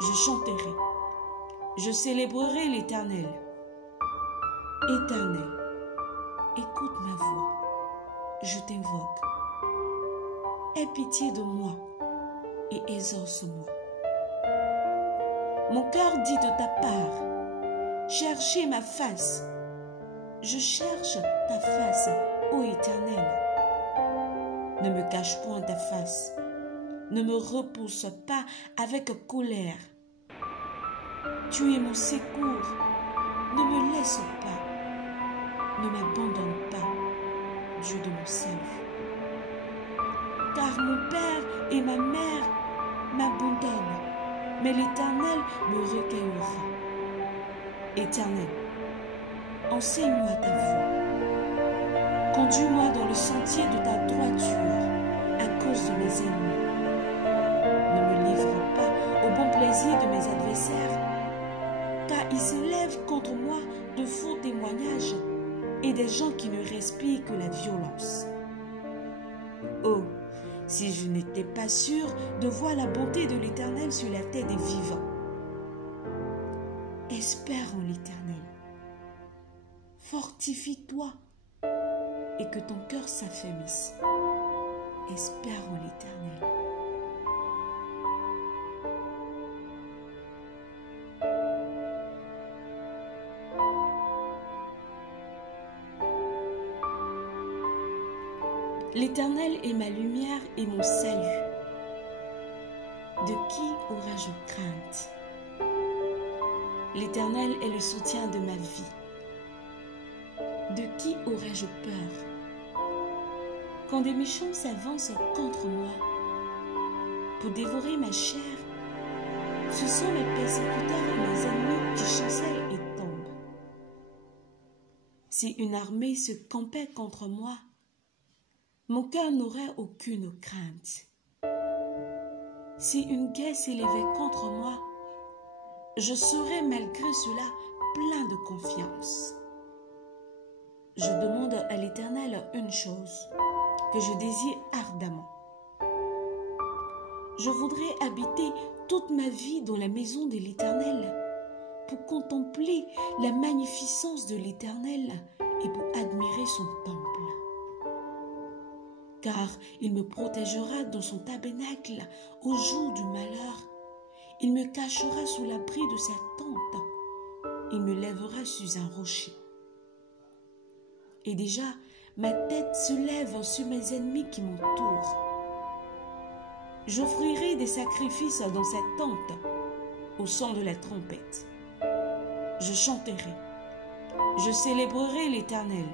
Je chanterai. Je célébrerai l'Éternel. Éternel, écoute ma voix. Je t'invoque. Aie pitié de moi et exauce-moi. Mon cœur dit de ta part, cherchez ma face. Je cherche ta face, ô Éternel. Ne me cache point ta face. Ne me repousse pas avec colère. Tu es mon secours. Ne me laisse pas. Ne m'abandonne pas, Dieu de mon salut. Car mon père et ma mère m'abandonnent, mais l'Éternel me recueillera. Éternel, enseigne-moi ta voie. Conduis-moi dans le sentier de ta droiture à cause de mes ennemis. Ne me livre pas au bon plaisir de mes adversaires, car ils se lèvent contre moi de faux témoignages et des gens qui ne respirent que la violence. Oh, si je n'étais pas sûr de voir la bonté de l'Éternel sur la tête des vivants. Espère en l'Éternel. Fortifie-toi et que ton cœur s'affermisse. Espère en l'Éternel. L'Éternel est ma lumière et mon salut. De qui aurais-je crainte? L'Éternel est le soutien de ma vie. De qui aurais-je peur? Quand des méchants s'avancent contre moi pour dévorer ma chair, ce sont mes persécuteurs et mes ennemis qui chancellent et tombent. Si une armée se campait contre moi, mon cœur n'aurait aucune crainte. Si une guerre s'élevait contre moi, je serais malgré cela plein de confiance. Je demande à l'Éternel une chose que je désire ardemment. Je voudrais habiter toute ma vie dans la maison de l'Éternel pour contempler la magnificence de l'Éternel et pour admirer son temple. Car il me protégera dans son tabernacle au jour du malheur. Il me cachera sous l'abri de sa tente. Il me lèvera sur un rocher. Et déjà, ma tête se lève sur mes ennemis qui m'entourent. J'offrirai des sacrifices dans cette tente au son de la trompette. Je chanterai. Je célébrerai l'Éternel.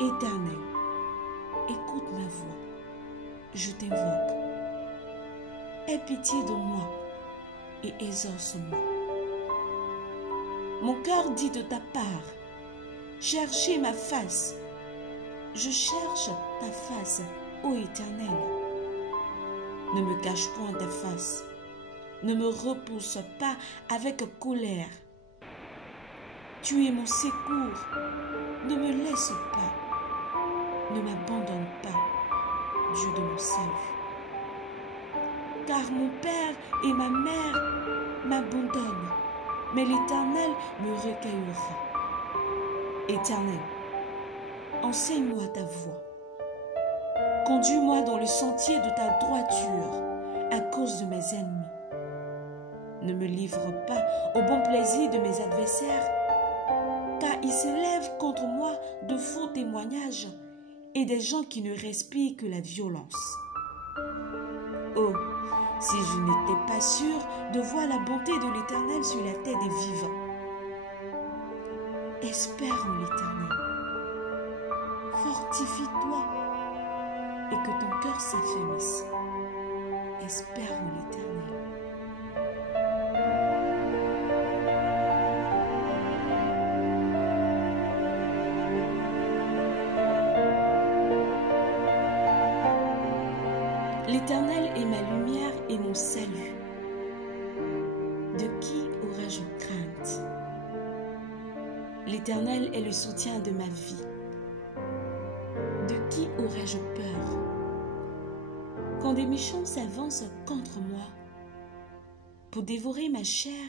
Éternel, écoute ma voix, je t'invoque. Aie pitié de moi et exauce-moi. Mon cœur dit de ta part, cherchez ma face. Je cherche ta face, ô Éternel. Ne me cache point ta face. Ne me repousse pas avec colère. Tu es mon secours. Ne me laisse pas. Ne m'abandonne pas, Dieu de mon salut. car mon père et ma mère m'abandonnent, mais l'Éternel me recueillera. Éternel, enseigne-moi ta voie. Conduis-moi dans le sentier de ta droiture à cause de mes ennemis. Ne me livre pas au bon plaisir de mes adversaires, car ils s'élèvent contre moi de faux témoignages et des gens qui ne respirent que la violence. Oh, si je n'étais pas sûr de voir la bonté de l'Éternel sur la terre des vivants. Espère en l'Éternel. Fortifie-toi et que ton cœur s'affermisse. Espère en l'Éternel. L'Éternel est ma lumière et mon salut. De qui aurais-je crainte? L'Éternel est le soutien de ma vie. De qui aurais-je peur? Quand des méchants s'avancent contre moi pour dévorer ma chair,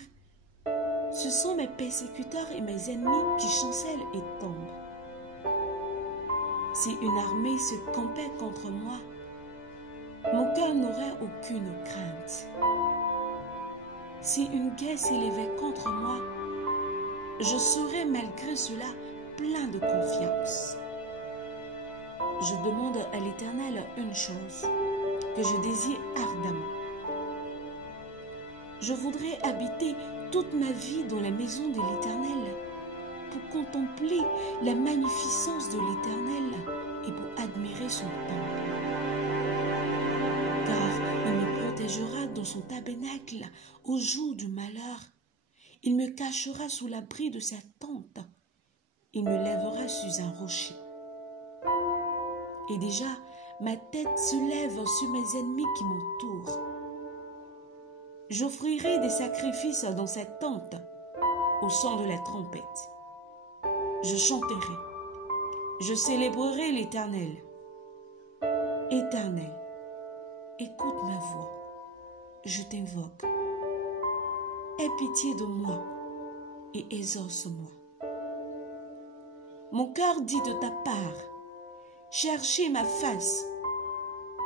ce sont mes persécuteurs et mes ennemis qui chancellent et tombent. Si une armée se campait contre moi, mon cœur n'aurait aucune crainte. Si une guerre s'élevait contre moi, je serais malgré cela plein de confiance. Je demande à l'Éternel une chose que je désire ardemment. Je voudrais habiter toute ma vie dans la maison de l'Éternel pour contempler la magnificence de l'Éternel et pour admirer son temple. Car il me protégera dans son tabernacle au jour du malheur. Il me cachera sous l'abri de sa tente. Il me lèvera sur un rocher. Et déjà, ma tête se lève sur mes ennemis qui m'entourent. J'offrirai des sacrifices dans cette tente au son de la trompette. Je chanterai, je célébrerai l'Éternel. Éternel, écoute ma voix, je t'invoque. Aie pitié de moi et exauce-moi. Mon cœur dit de ta part, cherchez ma face.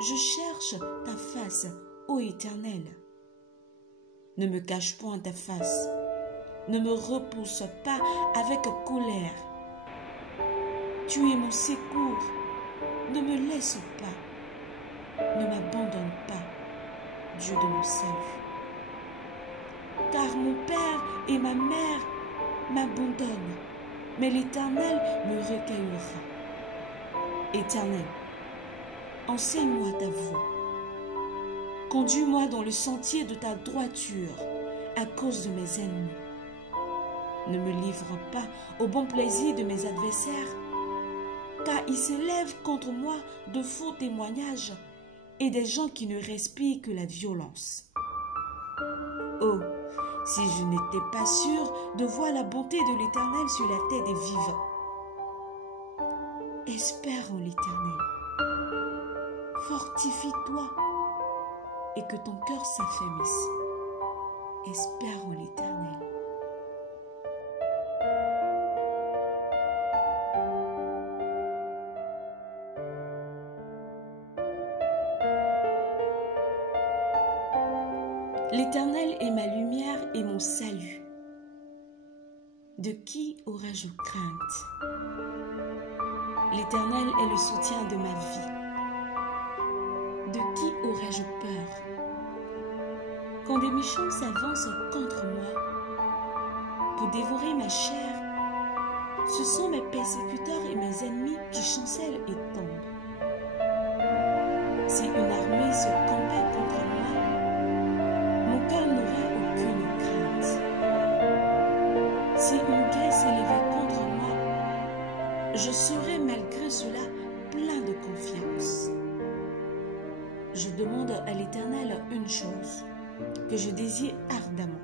Je cherche ta face, ô Éternel. Ne me cache point ta face, ne me repousse pas avec colère. Tu es mon secours, ne me laisse pas, ne m'abandonne pas, Dieu de mon salut. Car mon père et ma mère m'abandonnent, mais l'Éternel me recueillera. Éternel, enseigne-moi ta voie. Conduis-moi dans le sentier de ta droiture à cause de mes ennemis. Ne me livre pas au bon plaisir de mes adversaires, car ils s'élèvent contre moi de faux témoignages et des gens qui ne respirent que la violence. Oh, si je n'étais pas sûr de voir la bonté de l'Éternel sur la terre des vivants. Espère en l'Éternel. Fortifie-toi et que ton cœur s'affermisse. Espère en l'Éternel. L'Éternel est ma lumière et mon salut. De qui aurais-je crainte? L'Éternel est le soutien de ma vie. De qui aurais-je peur? Quand des méchants s'avancent contre moi pour dévorer ma chair, ce sont mes persécuteurs et mes ennemis qui chancellent et tombent. Si une armée se campait contre moi, mon cœur n'aurait aucune crainte. Si une guerre s'élevait contre moi, je serais malgré cela plein de confiance. Je demande à l'Éternel une chose que je désire ardemment.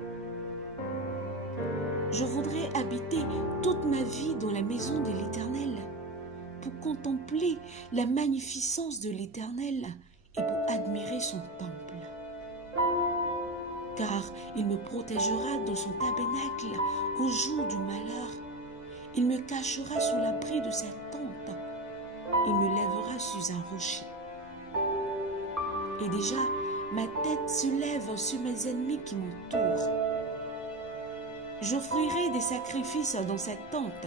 Je voudrais habiter toute ma vie dans la maison de l'Éternel pour contempler la magnificence de l'Éternel et pour admirer son temple. car il me protégera dans son tabernacle au jour du malheur. Il me cachera sous l'abri de sa tente. Il me lèvera sous un rocher. Et déjà, ma tête se lève sur mes ennemis qui m'entourent. J'offrirai des sacrifices dans cette tente,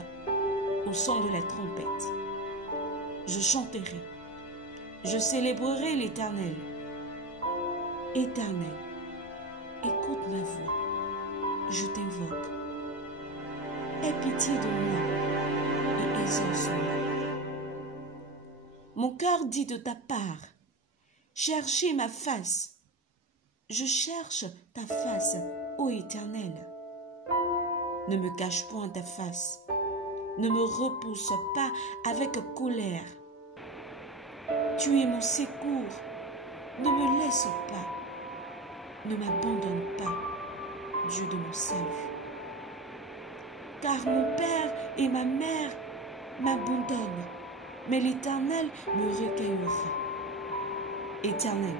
au son de la trompette. Je chanterai, je célébrerai l'Éternel. Éternel, écoute ma voix, je t'invoque. Aie pitié de moi et exauce-moi. Mon cœur dit de ta part, cherchez ma face. Je cherche ta face, ô Éternel. Ne me cache point ta face, ne me repousse pas avec colère. Tu es mon secours, ne me laisse pas, ne m'abandonne pas, Dieu de mon salut. Car mon père et ma mère m'abandonnent, mais l'Éternel me recueillera. Éternel,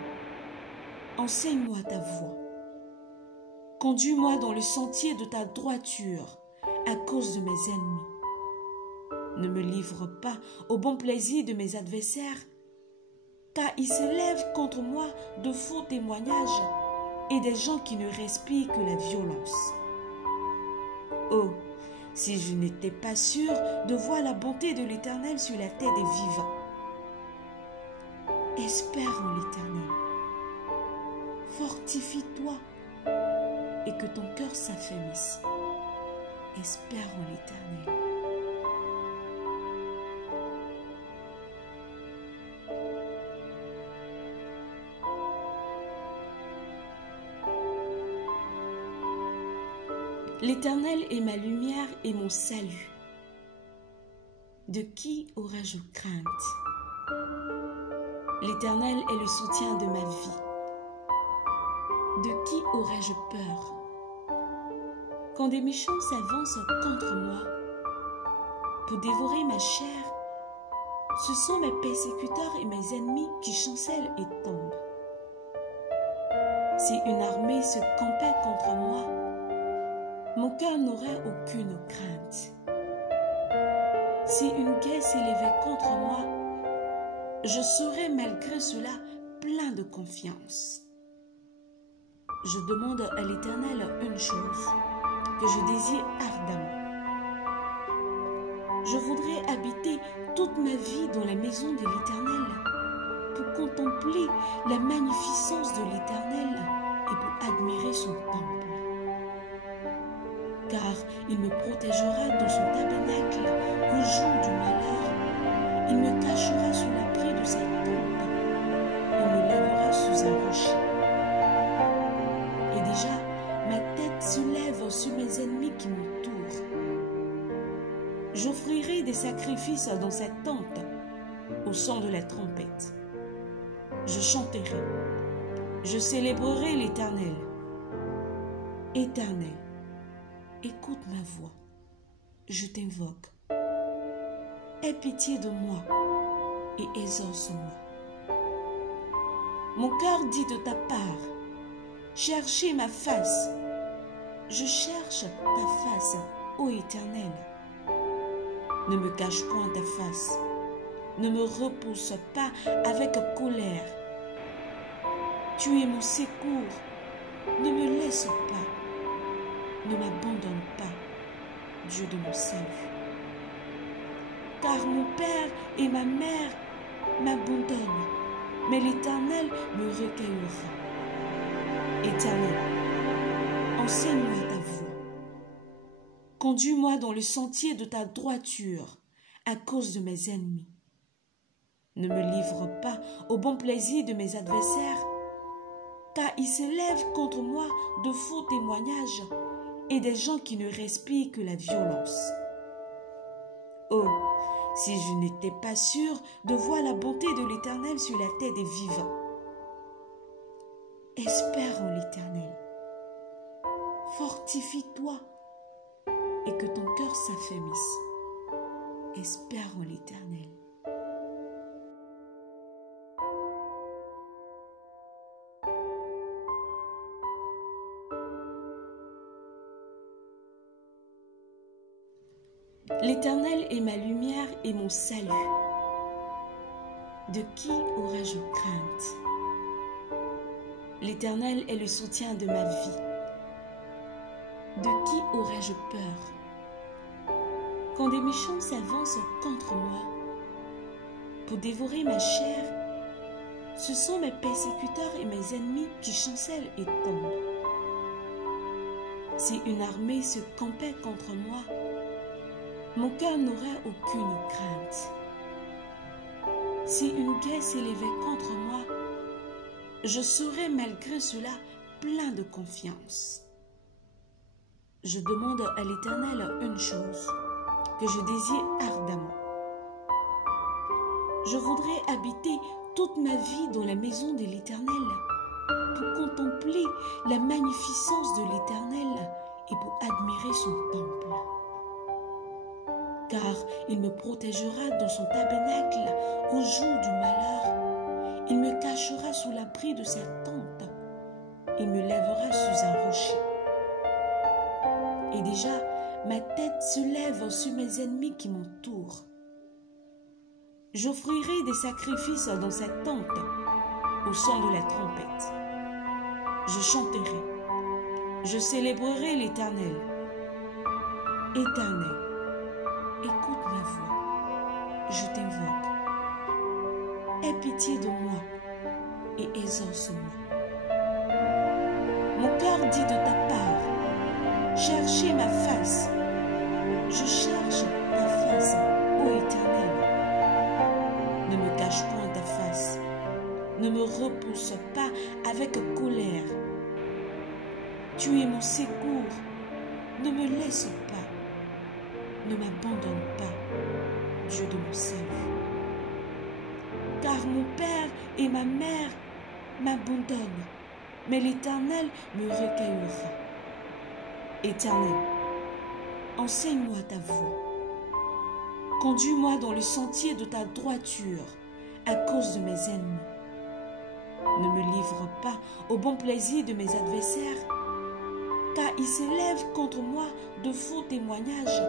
enseigne-moi ta voie. Conduis-moi dans le sentier de ta droiture à cause de mes ennemis. Ne me livre pas au bon plaisir de mes adversaires, car ils s'élèvent contre moi de faux témoignages et des gens qui ne respirent que la violence. Oh, si je n'étais pas sûr de voir la bonté de l'Éternel sur la terre des vivants. Espère en l'Éternel. Fortifie-toi et que ton cœur s'affermisse. Espère en l'Éternel. L'Éternel est ma lumière et mon salut. De qui aurais-je crainte? L'Éternel est le soutien de ma vie. De qui aurais-je peur? Quand des méchants s'avancent contre moi pour dévorer ma chair, ce sont mes persécuteurs et mes ennemis qui chancellent et tombent. Si une armée se campait contre moi, mon cœur n'aurait aucune crainte. Si une guerre s'élevait contre moi, je serais malgré cela plein de confiance. Je demande à l'Éternel une chose que je désire ardemment. Je voudrais habiter toute ma vie dans la maison de l'Éternel pour contempler la magnificence de l'Éternel et pour admirer son temple. Car il me protégera dans son tabernacle au jour du malheur. Il me cachera sous l'abri de sa tente. Il me lèvera sous un rocher. Et déjà, ma tête se lève sur mes ennemis qui m'entourent. J'offrirai des sacrifices dans cette tente, au son de la trompette. Je chanterai, je célébrerai l'Éternel. Éternel, écoute ma voix, je t'invoque. Aie pitié de moi et exauce-moi. Mon cœur dit de ta part, cherchez ma face. Je cherche ta face, ô Éternel. Ne me cache point ta face, ne me repousse pas avec colère. Tu es mon secours, ne me laisse pas, ne m'abandonne pas, Dieu de mon salut. Car mon père et ma mère m'abandonnent, mais l'Éternel me recueillera. Éternel, enseigne-moi ta voie. Conduis-moi dans le sentier de ta droiture à cause de mes ennemis. Ne me livre pas au bon plaisir de mes adversaires, car ils s'élèvent contre moi de faux témoignages et des gens qui ne respirent que la violence. Oh, si je n'étais pas sûr de voir la bonté de l'Éternel sur la terre des vivants. Espère en l'Éternel. Fortifie-toi et que ton cœur s'affermisse. Espère en l'Éternel. L'Éternel est ma lumière et mon salut. De qui aurais-je crainte? L'Éternel est le soutien de ma vie. De qui aurais-je peur? Quand des méchants s'avancent contre moi pour dévorer ma chair, ce sont mes persécuteurs et mes ennemis qui chancellent et tombent. Si une armée se campait contre moi, mon cœur n'aurait aucune crainte. Si une guerre s'élevait contre moi, je serais malgré cela plein de confiance. Je demande à l'Éternel une chose que je désire ardemment. Je voudrais habiter toute ma vie dans la maison de l'Éternel pour contempler la magnificence de l'Éternel et pour admirer son temple. Car il me protégera dans son tabernacle au jour du malheur. Il me cachera sous l'abri de sa tente. Il me lèvera sur un rocher. Et déjà, ma tête se lève sur mes ennemis qui m'entourent. J'offrirai des sacrifices dans sa tente au son de la trompette. Je chanterai, je célébrerai l'Éternel. Éternel, écoute ma voix, je t'invoque. Aie pitié de moi et exauce-moi. Mon cœur dit de ta part, cherchez ma face. Je cherche ta face, ô Éternel. Ne me cache point ta face. Ne me repousse pas avec colère. Tu es mon secours. Ne me laisse pas. Ne m'abandonne pas, Dieu de mon salut. Car mon père et ma mère m'abandonnent, mais l'Éternel me recueillera. Éternel, enseigne-moi ta voie. Conduis-moi dans le sentier de ta droiture à cause de mes ennemis. Ne me livre pas au bon plaisir de mes adversaires, car ils s'élèvent contre moi de faux témoignages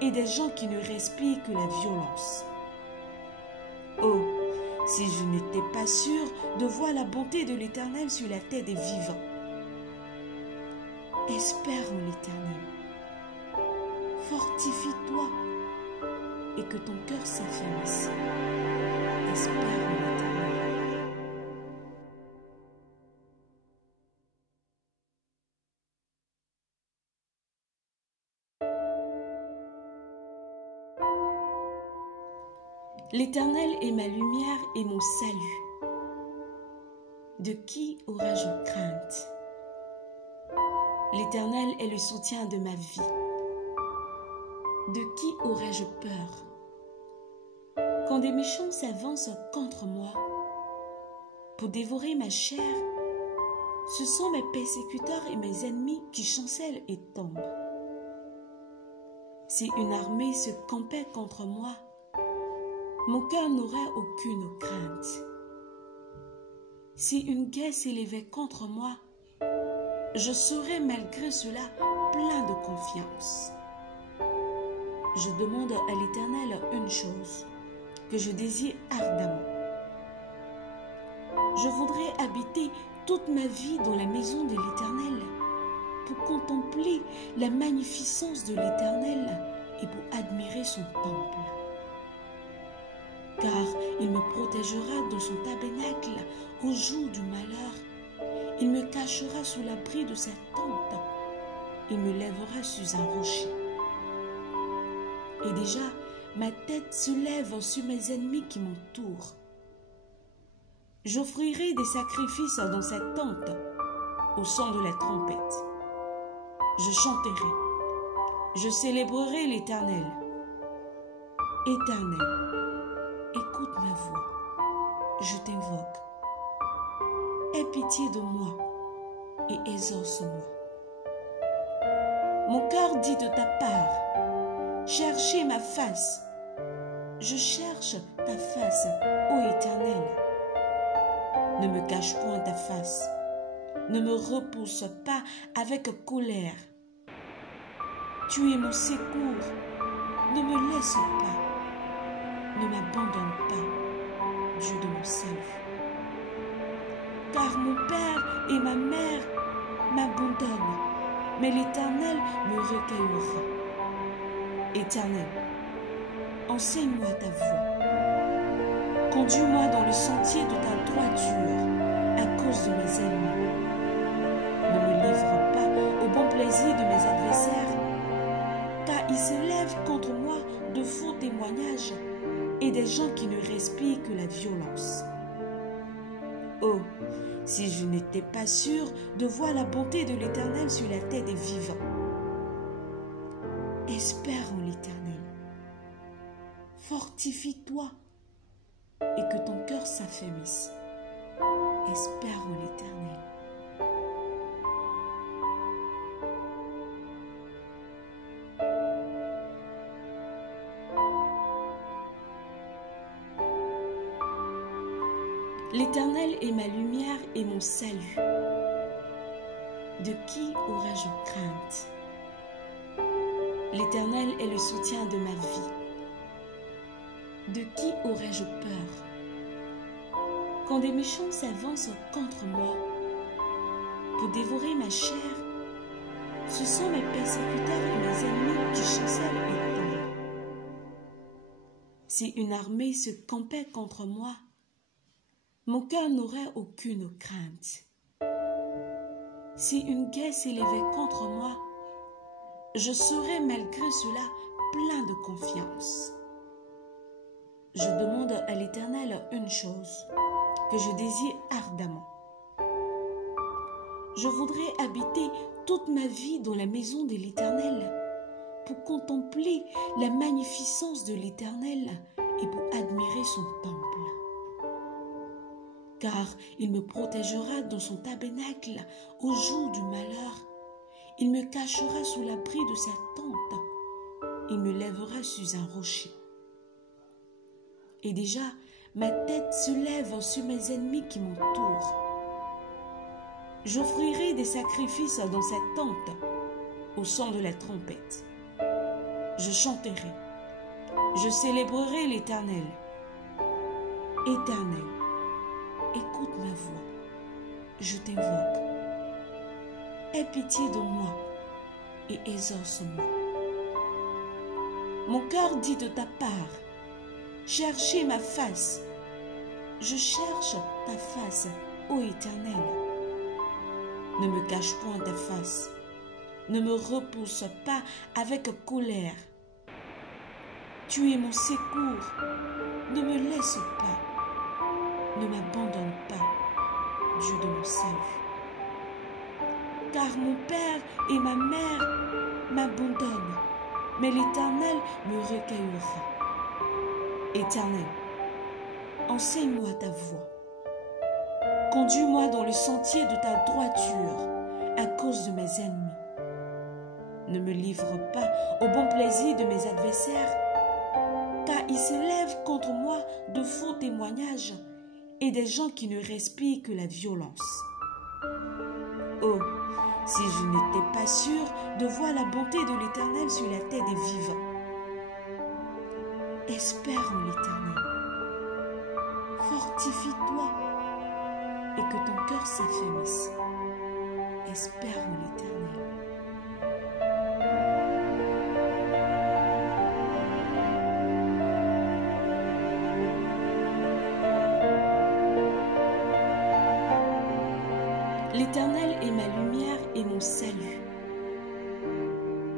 et des gens qui ne respirent que la violence. Oh, si je n'étais pas sûr de voir la bonté de l'Éternel sur la terre des vivants. Espère en l'Éternel. Fortifie-toi et que ton cœur s'affermisse. Espère en l'Éternel. L'Éternel est ma lumière et mon salut. De qui aurais-je crainte? L'Éternel est le soutien de ma vie. De qui aurais-je peur? Quand des méchants s'avancent contre moi pour dévorer ma chair, ce sont mes persécuteurs et mes ennemis qui chancellent et tombent. Si une armée se campait contre moi, mon cœur n'aurait aucune crainte. Si une guerre s'élevait contre moi, je serais malgré cela plein de confiance. Je demande à l'Éternel une chose que je désire ardemment. Je voudrais habiter toute ma vie dans la maison de l'Éternel pour contempler la magnificence de l'Éternel et pour admirer son temple. Car il me protégera dans son tabernacle au jour du malheur. Il me cachera sous l'abri de sa tente. Il me lèvera sur un rocher. Et déjà, ma tête se lève sur mes ennemis qui m'entourent. J'offrirai des sacrifices dans sa tente au son de la trompette. Je chanterai, je célébrerai l'Éternel. Éternel, écoute ma voix, je t'invoque. Aie pitié de moi et exauce-moi. Mon cœur dit de ta part, cherchez ma face. Je cherche ta face, ô Éternel. Ne me cache point ta face. Ne me repousse pas avec colère. Tu es mon secours. ne me laisse pas, ne m'abandonne pas, Dieu de mon salut. Car mon père et ma mère m'abandonnent, mais l'Éternel me recueillera. Éternel, enseigne-moi ta voie. Conduis-moi dans le sentier de ta droiture à cause de mes ennemis. Ne me livre pas au bon plaisir de mes adversaires, car ils s'élèvent contre moi de faux témoignages et des gens qui ne respirent que la violence. Oh, si je n'étais pas sûr de voir la bonté de l'Éternel sur la terre des vivants. Espère en l'Éternel. Fortifie-toi et que ton cœur s'affermisse. Espère en l'Éternel. L'Éternel est ma lumière et mon salut. De qui aurais-je crainte? L'Éternel est le soutien de ma vie. De qui aurais-je peur? Quand des méchants s'avancent contre moi pour dévorer ma chair, ce sont mes persécuteurs et mes ennemis qui chancellent et tombent. Si une armée se campait contre moi, mon cœur n'aurait aucune crainte. Si une guerre s'élevait contre moi, je serais malgré cela plein de confiance. Je demande à l'Éternel une chose que je désire ardemment. Je voudrais habiter toute ma vie dans la maison de l'Éternel pour contempler la magnificence de l'Éternel et pour admirer son temple. Car il me protégera dans son tabernacle au jour du malheur. Il me cachera sous l'abri de sa tente. Il me lèvera sur un rocher. Et déjà, ma tête se lève sur mes ennemis qui m'entourent. J'offrirai des sacrifices dans cette tente au son de la trompette. Je chanterai. Je célébrerai l'Éternel. Éternel, écoute ma voix, je t'invoque. Aie pitié de moi et exauce-moi. Mon cœur dit de ta part, cherchez ma face. Je cherche ta face, ô Éternel. Ne me cache point ta face, ne me repousse pas avec colère. Tu es mon secours, ne me laisse pas. Ne m'abandonne pas, Dieu de mon salut. Car mon père et ma mère m'abandonnent, mais l'Éternel me recueillera. Éternel, enseigne-moi ta voie. Conduis-moi dans le sentier de ta droiture à cause de mes ennemis. Ne me livre pas au bon plaisir de mes adversaires, car ils s'élèvent contre moi de faux témoignages et des gens qui ne respirent que la violence. Oh, si je n'étais pas sûr de voir la bonté de l'Éternel sur la terre des vivants. Espère en l'Éternel. Fortifie-toi et que ton cœur s'affermisse. Espère en l'Éternel. L'Éternel est ma lumière et mon salut.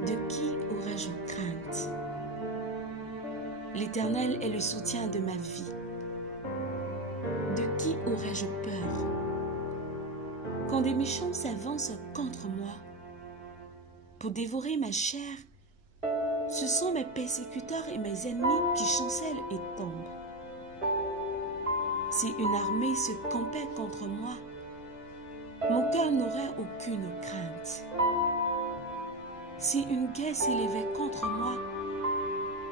De qui aurais-je crainte? L'Éternel est le soutien de ma vie. De qui aurais-je peur? Quand des méchants s'avancent contre moi pour dévorer ma chair, ce sont mes persécuteurs et mes ennemis qui chancellent et tombent. Si une armée se campait contre moi, mon cœur n'aurait aucune crainte. Si une guerre s'élevait contre moi,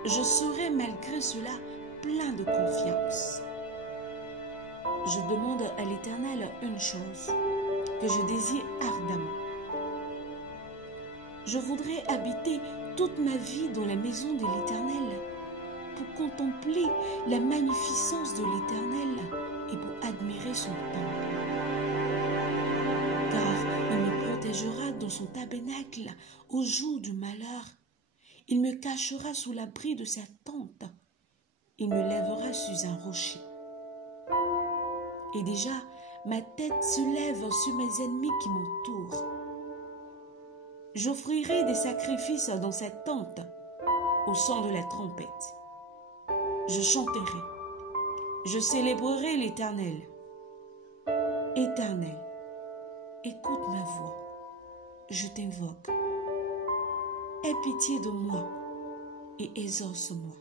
je serais malgré cela plein de confiance. Je demande à l'Éternel une chose que je désire ardemment. Je voudrais habiter toute ma vie dans la maison de l'Éternel pour contempler la magnificence de l'Éternel et pour admirer son temple. Car il me protégera dans son tabernacle au jour du malheur. Il me cachera sous l'abri de sa tente. Il me lèvera sur un rocher. Et déjà, ma tête se lève sur mes ennemis qui m'entourent. J'offrirai des sacrifices dans cette tente, au son de la trompette. Je chanterai, je célébrerai l'Éternel. Éternel, écoute ma voix, je t'invoque. Aie pitié de moi et exauce-moi.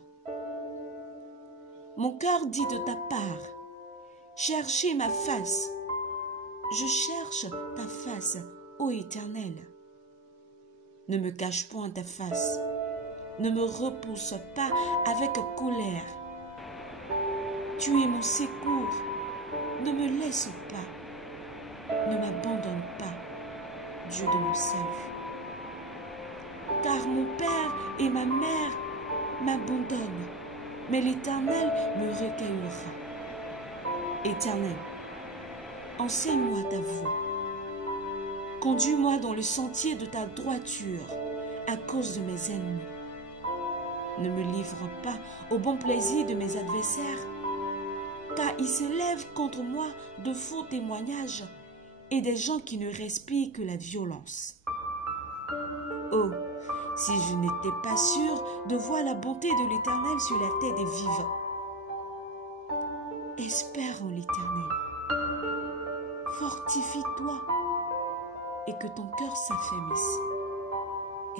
Mon cœur dit de ta part, cherchez ma face. Je cherche ta face, ô Éternel. Ne me cache point ta face, ne me repousse pas avec colère. Tu es mon secours, ne me laisse pas, ne m'abandonne pas, Dieu de mon salut. Car mon père et ma mère m'abandonnent, mais l'Éternel me recueillera. Éternel, enseigne-moi ta voie. Conduis-moi dans le sentier de ta droiture à cause de mes ennemis. Ne me livre pas au bon plaisir de mes adversaires, car ils s'élèvent contre moi de faux témoignages et des gens qui ne respirent que la violence. Oh, si je n'étais pas sûr de voir la bonté de l'Éternel sur la terre des vivants. Espère en l'Éternel. Fortifie-toi et que ton cœur s'affermisse.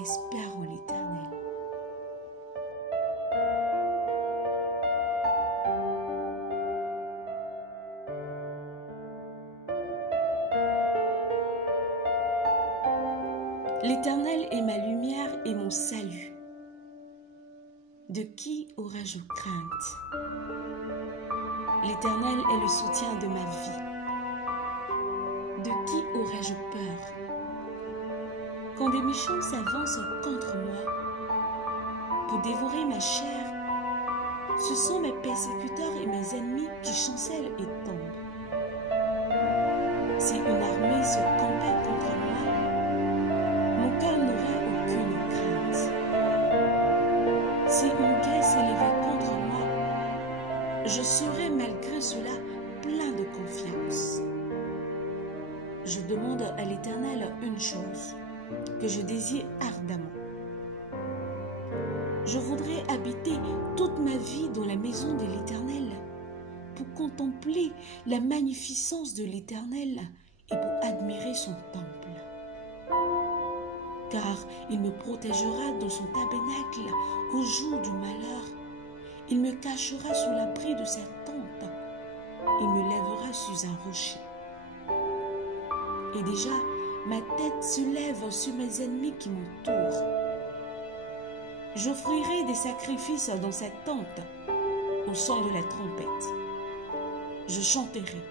Espère en l'Éternel. L'Éternel est ma lumière et mon salut. De qui aurais-je crainte? L'Éternel est le soutien de ma vie. De qui aurais-je peur? Quand des méchants s'avancent contre moi pour dévorer ma chair, ce sont mes persécuteurs et mes ennemis qui chancellent et tombent. Si une armée se campait contre moi, mon cœur n'aurait aucune crainte. Si une guerre s'élevait contre moi, je serais malgré cela plein de confiance. Je demande à l'Éternel une chose que je désire ardemment. Je voudrais habiter toute ma vie dans la maison de l'Éternel pour contempler la magnificence de l'Éternel et pour admirer son temple. Car il me protégera dans son tabernacle au jour du malheur. Il me cachera sous l'abri de sa tente. Il me lèvera sur un rocher. Et déjà, ma tête se lève sur mes ennemis qui m'entourent. J'offrirai des sacrifices dans cette tente, au son de la trompette. Je chanterai,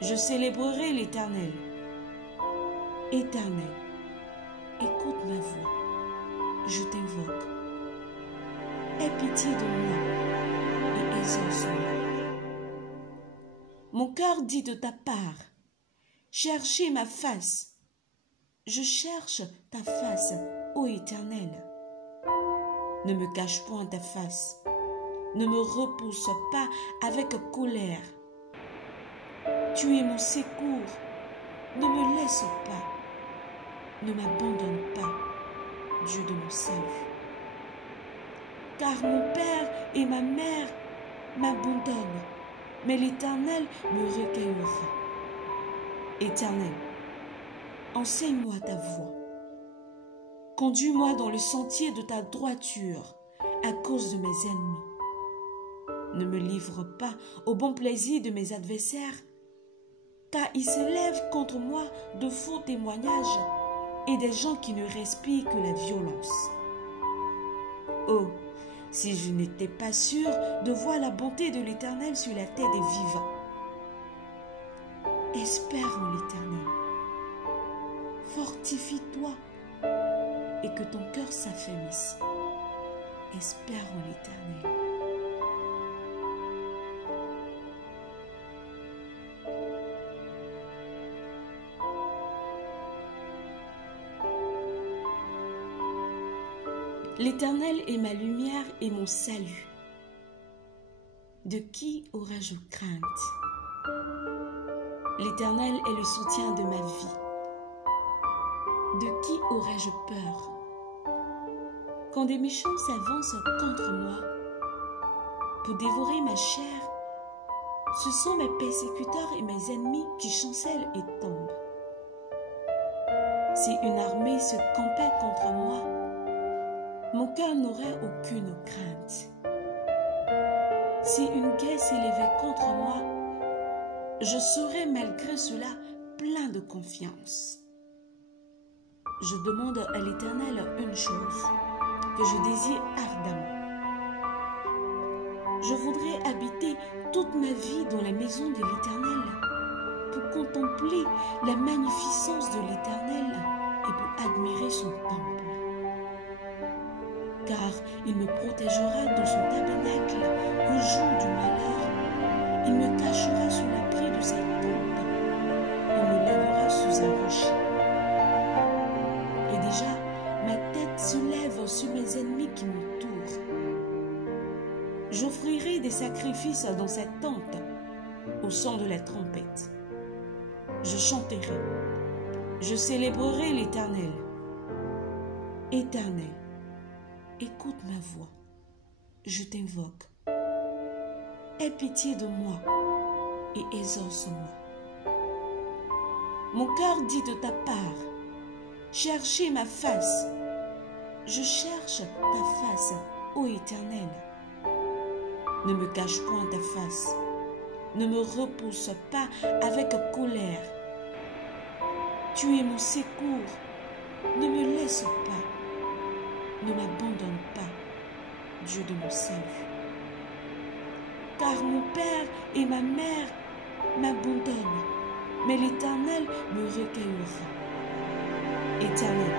je célébrerai l'Éternel. Éternel, écoute ma voix, je t'invoque. Aie pitié de moi et exauce-moi. Mon cœur dit de ta part, cherchez ma face. Je cherche ta face, ô Éternel. Ne me cache point ta face, ne me repousse pas avec colère. Tu es mon secours, ne me laisse pas, ne m'abandonne pas, Dieu de mon salut. Car mon père et ma mère m'abandonnent, mais l'Éternel me recueillera. Éternel, enseigne-moi ta voie. Conduis-moi dans le sentier de ta droiture à cause de mes ennemis. Ne me livre pas au bon plaisir de mes adversaires, car ils s'élèvent contre moi de faux témoignages et des gens qui ne respirent que la violence. Oh, si je n'étais pas sûr de voir la bonté de l'Éternel sur la terre des vivants. Espère en l'Éternel. Fortifie-toi et que ton cœur s'affermisse. Espère en l'Éternel. L'Éternel est ma lumière et mon salut. De qui aurais-je crainte? L'Éternel est le soutien de ma vie. De qui aurais-je peur? Quand des méchants s'avancent contre moi pour dévorer ma chair, ce sont mes persécuteurs et mes ennemis qui chancellent et tombent. Si une armée se campait contre moi, mon cœur n'aurait aucune crainte. Si une guerre s'élevait contre moi, je serais malgré cela plein de confiance. Je demande à l'Éternel une chose que je désire ardemment. Je voudrais habiter toute ma vie dans la maison de l'Éternel pour contempler la magnificence de l'Éternel et pour admirer son temple. Car il me protégera dans son tabernacle au jour du malheur. Il me cachera sous l'abri de sa tente. Il me lèvera sous un rocher. Et déjà, ma tête se lève sur mes ennemis qui m'entourent. J'offrirai des sacrifices dans sa tente au son de la trompette. Je chanterai. Je célébrerai l'Éternel. Éternel, écoute ma voix, je t'invoque. Aie pitié de moi et exauce-moi. Mon cœur dit de ta part, cherchez ma face. Je cherche ta face, ô Éternel. Ne me cache point ta face, ne me repousse pas avec colère. Tu es mon secours, ne me laisse pas. Ne m'abandonne pas, Dieu de mon salut. Car mon père et ma mère m'abandonnent, mais l'Éternel me recueillera. Éternel,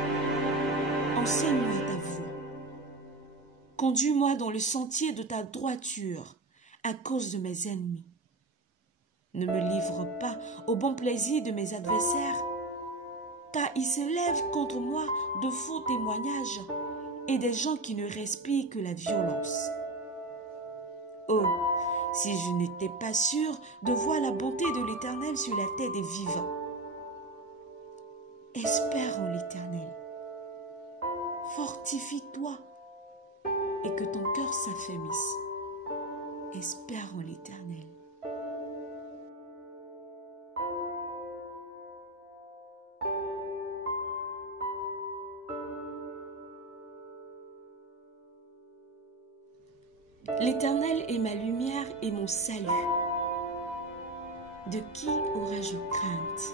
enseigne-moi ta voie. Conduis-moi dans le sentier de ta droiture à cause de mes ennemis. Ne me livre pas au bon plaisir de mes adversaires, car ils s'élèvent contre moi de faux témoignages et des gens qui ne respirent que la violence. Oh, si je n'étais pas sûre de voir la bonté de l'Éternel sur la terre des vivants. Espère en l'Éternel. Fortifie-toi et que ton cœur s'affermisse. Espère en l'Éternel. L'Éternel est ma lumière et mon salut. De qui aurais-je crainte?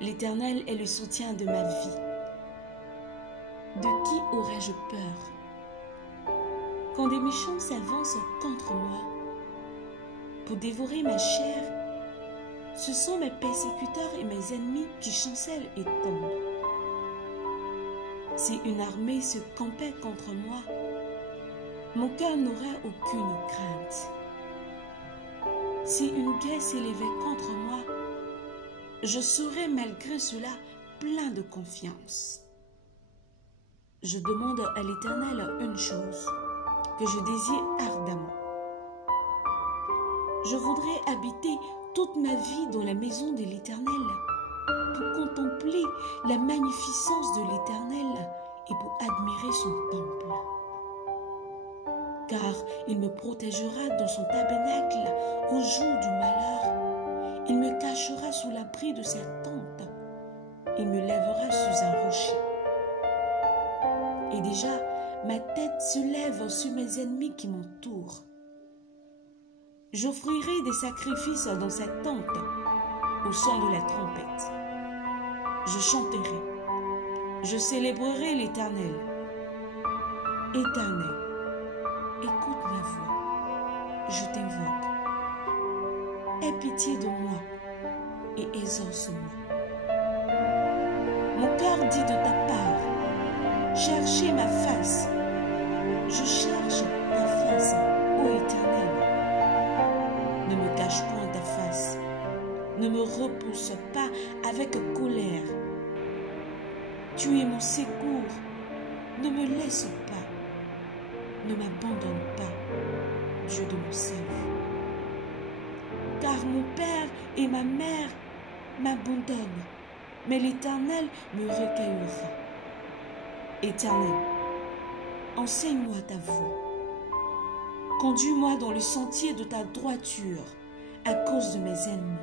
L'Éternel est le soutien de ma vie. De qui aurais-je peur? Quand des méchants s'avancent contre moi pour dévorer ma chair, ce sont mes persécuteurs et mes ennemis qui chancellent et tombent. Si une armée se campait contre moi, mon cœur n'aurait aucune crainte. Si une guerre s'élevait contre moi, je serais malgré cela plein de confiance. Je demande à l'Éternel une chose que je désire ardemment. Je voudrais habiter toute ma vie dans la maison de l'Éternel pour contempler la magnificence de l'Éternel et pour admirer son temple. Car il me protégera dans son tabernacle au jour du malheur. Il me cachera sous l'abri de sa tente. Il me lèvera sous un rocher. Et déjà, ma tête se lève sur mes ennemis qui m'entourent. J'offrirai des sacrifices dans sa tente au son de la trompette. Je chanterai. Je célébrerai l'Éternel. Éternel, écoute ma voix, je t'invoque. Aie pitié de moi et exauce-moi. Mon cœur dit de ta part, chercher ma face. Je cherche ta face, ô Éternel. Ne me cache point ta face. Ne me repousse pas avec colère. Tu es mon secours. Ne me laisse pas. Ne m'abandonne pas, Dieu de mon salut. Car mon père et ma mère m'abandonnent, mais l'Éternel me recueillera. Éternel, enseigne-moi ta voie. Conduis-moi dans le sentier de ta droiture à cause de mes ennemis.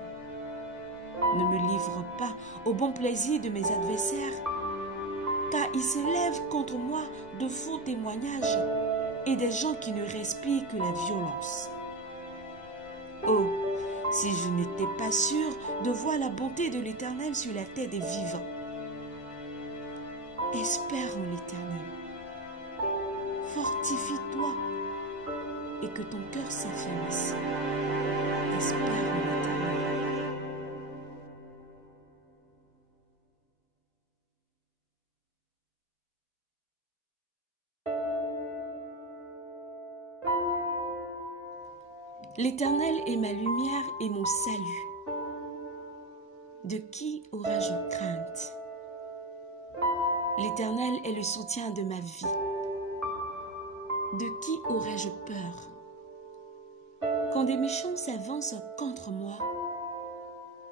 Ne me livre pas au bon plaisir de mes adversaires, car ils s'élèvent contre moi de faux témoignages et des gens qui ne respirent que la violence. Oh, si je n'étais pas sûr de voir la bonté de l'Éternel sur la terre des vivants. Espère en l'Éternel. Fortifie-toi et que ton cœur s'affermisse. Espère en l'Éternel. L'Éternel est ma lumière et mon salut. De qui aurais-je crainte? L'Éternel est le soutien de ma vie. De qui aurais-je peur? Quand des méchants s'avancent contre moi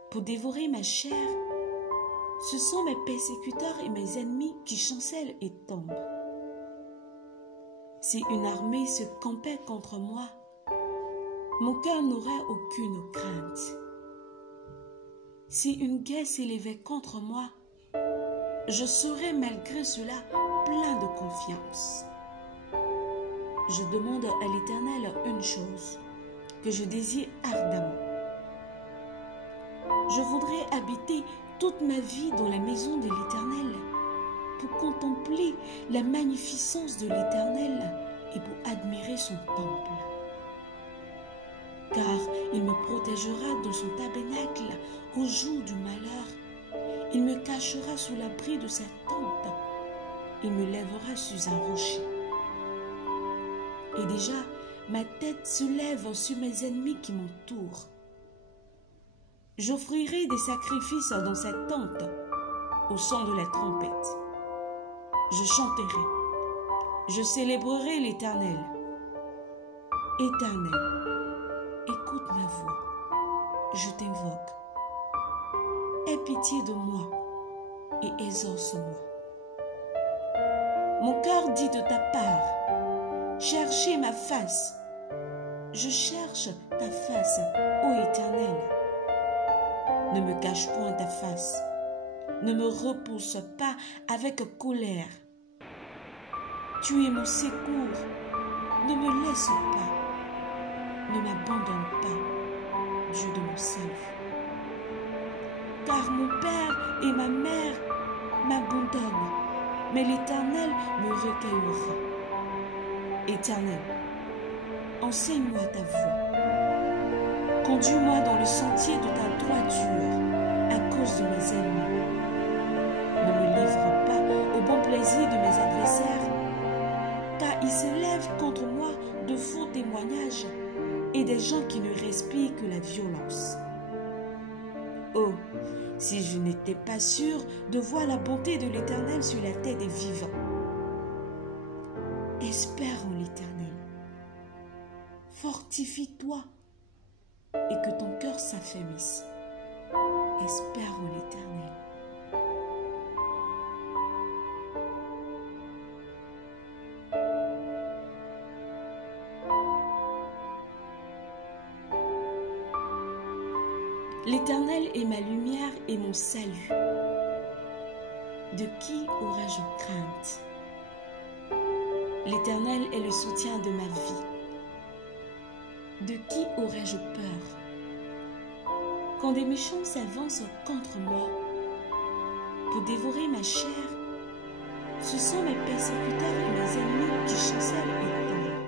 pour dévorer ma chair, ce sont mes persécuteurs et mes ennemis qui chancellent et tombent. Si une armée se campait contre moi, mon cœur n'aurait aucune crainte. Si une guerre s'élevait contre moi, je serais malgré cela plein de confiance. Je demande à l'Éternel une chose que je désire ardemment. Je voudrais habiter toute ma vie dans la maison de l'Éternel pour contempler la magnificence de l'Éternel et pour admirer son temple. Car il me protégera dans son tabernacle au jour du malheur. Il me cachera sous l'abri de sa tente. Il me lèvera sur un rocher. Et déjà, ma tête se lève sur mes ennemis qui m'entourent. J'offrirai des sacrifices dans sa tente au son de la trompette. Je chanterai. Je célébrerai l'Éternel. Éternel, écoute ma voix, je t'invoque. Aie pitié de moi et exauce-moi. Mon cœur dit de ta part, cherchez ma face. Je cherche ta face, ô Éternel. Ne me cache point ta face, ne me repousse pas avec colère. Tu es mon secours, ne me laisse pas. Ne m'abandonne pas, Dieu de mon salut. Car mon père et ma mère m'abandonnent, mais l'Éternel me recueillera. Éternel, enseigne-moi ta voie. Conduis-moi dans le sentier de ta droiture à cause de mes ennemis. Ne me livre pas au bon plaisir de mes adversaires, car ils s'élèvent contre moi de faux témoignages et des gens qui ne respirent que la violence. Oh, si je n'étais pas sûr de voir la bonté de l'Éternel sur la terre des vivants. Espère en l'Éternel. Fortifie-toi et que ton cœur s'affermisse. Espère en l'Éternel. L'Éternel est ma lumière et mon salut. De qui aurais-je crainte? L'Éternel est le soutien de ma vie. De qui aurais-je peur? Quand des méchants s'avancent contre moi pour dévorer ma chair, ce sont mes persécuteurs et mes ennemis qui chancellent et tombent.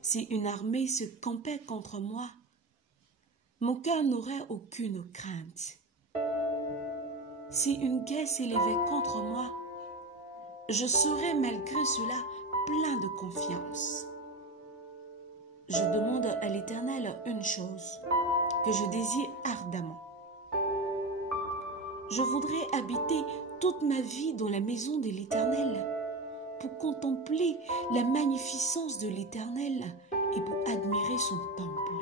Si une armée se campait contre moi, mon cœur n'aurait aucune crainte. Si une guerre s'élevait contre moi, je serai malgré cela plein de confiance. Je demande à l'Éternel une chose que je désire ardemment. Je voudrais habiter toute ma vie dans la maison de l'Éternel pour contempler la magnificence de l'Éternel et pour admirer son temple.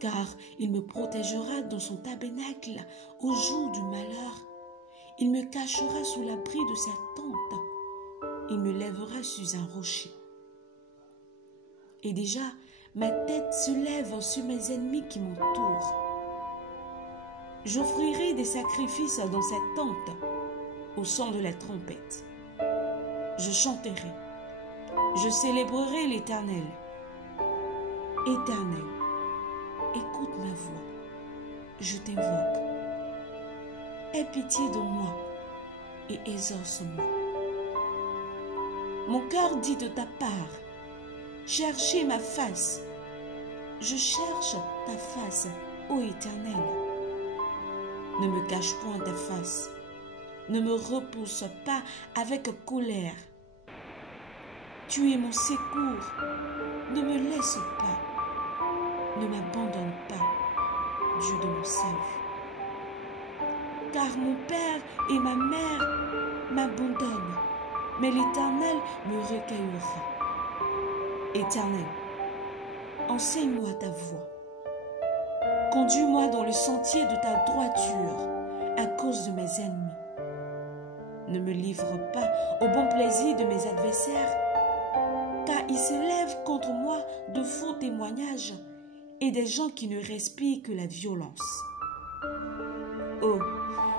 Car il me protégera dans son tabernacle au jour du malheur. Il me cachera sous l'abri de sa tente. Il me lèvera sur un rocher. Et déjà, ma tête se lève sur mes ennemis qui m'entourent. J'offrirai des sacrifices dans cette tente au son de la trompette. Je chanterai, je célébrerai l'Éternel. Éternel, écoute ma voix, je t'invoque. Aie pitié de moi et exauce-moi. Mon cœur dit de ta part, cherchez ma face. Je cherche ta face, ô Éternel. Ne me cache point ta face. Ne me repousse pas avec colère. Tu es mon secours. Ne me laisse pas. Ne m'abandonne pas, Dieu de mon salut. Car mon père et ma mère m'abandonnent, mais l'Éternel me recueillera. Éternel, enseigne-moi ta voie. Conduis-moi dans le sentier de ta droiture à cause de mes ennemis. Ne me livre pas au bon plaisir de mes adversaires, car ils s'élèvent contre moi de faux témoignages et des gens qui ne respirent que la violence. Oh,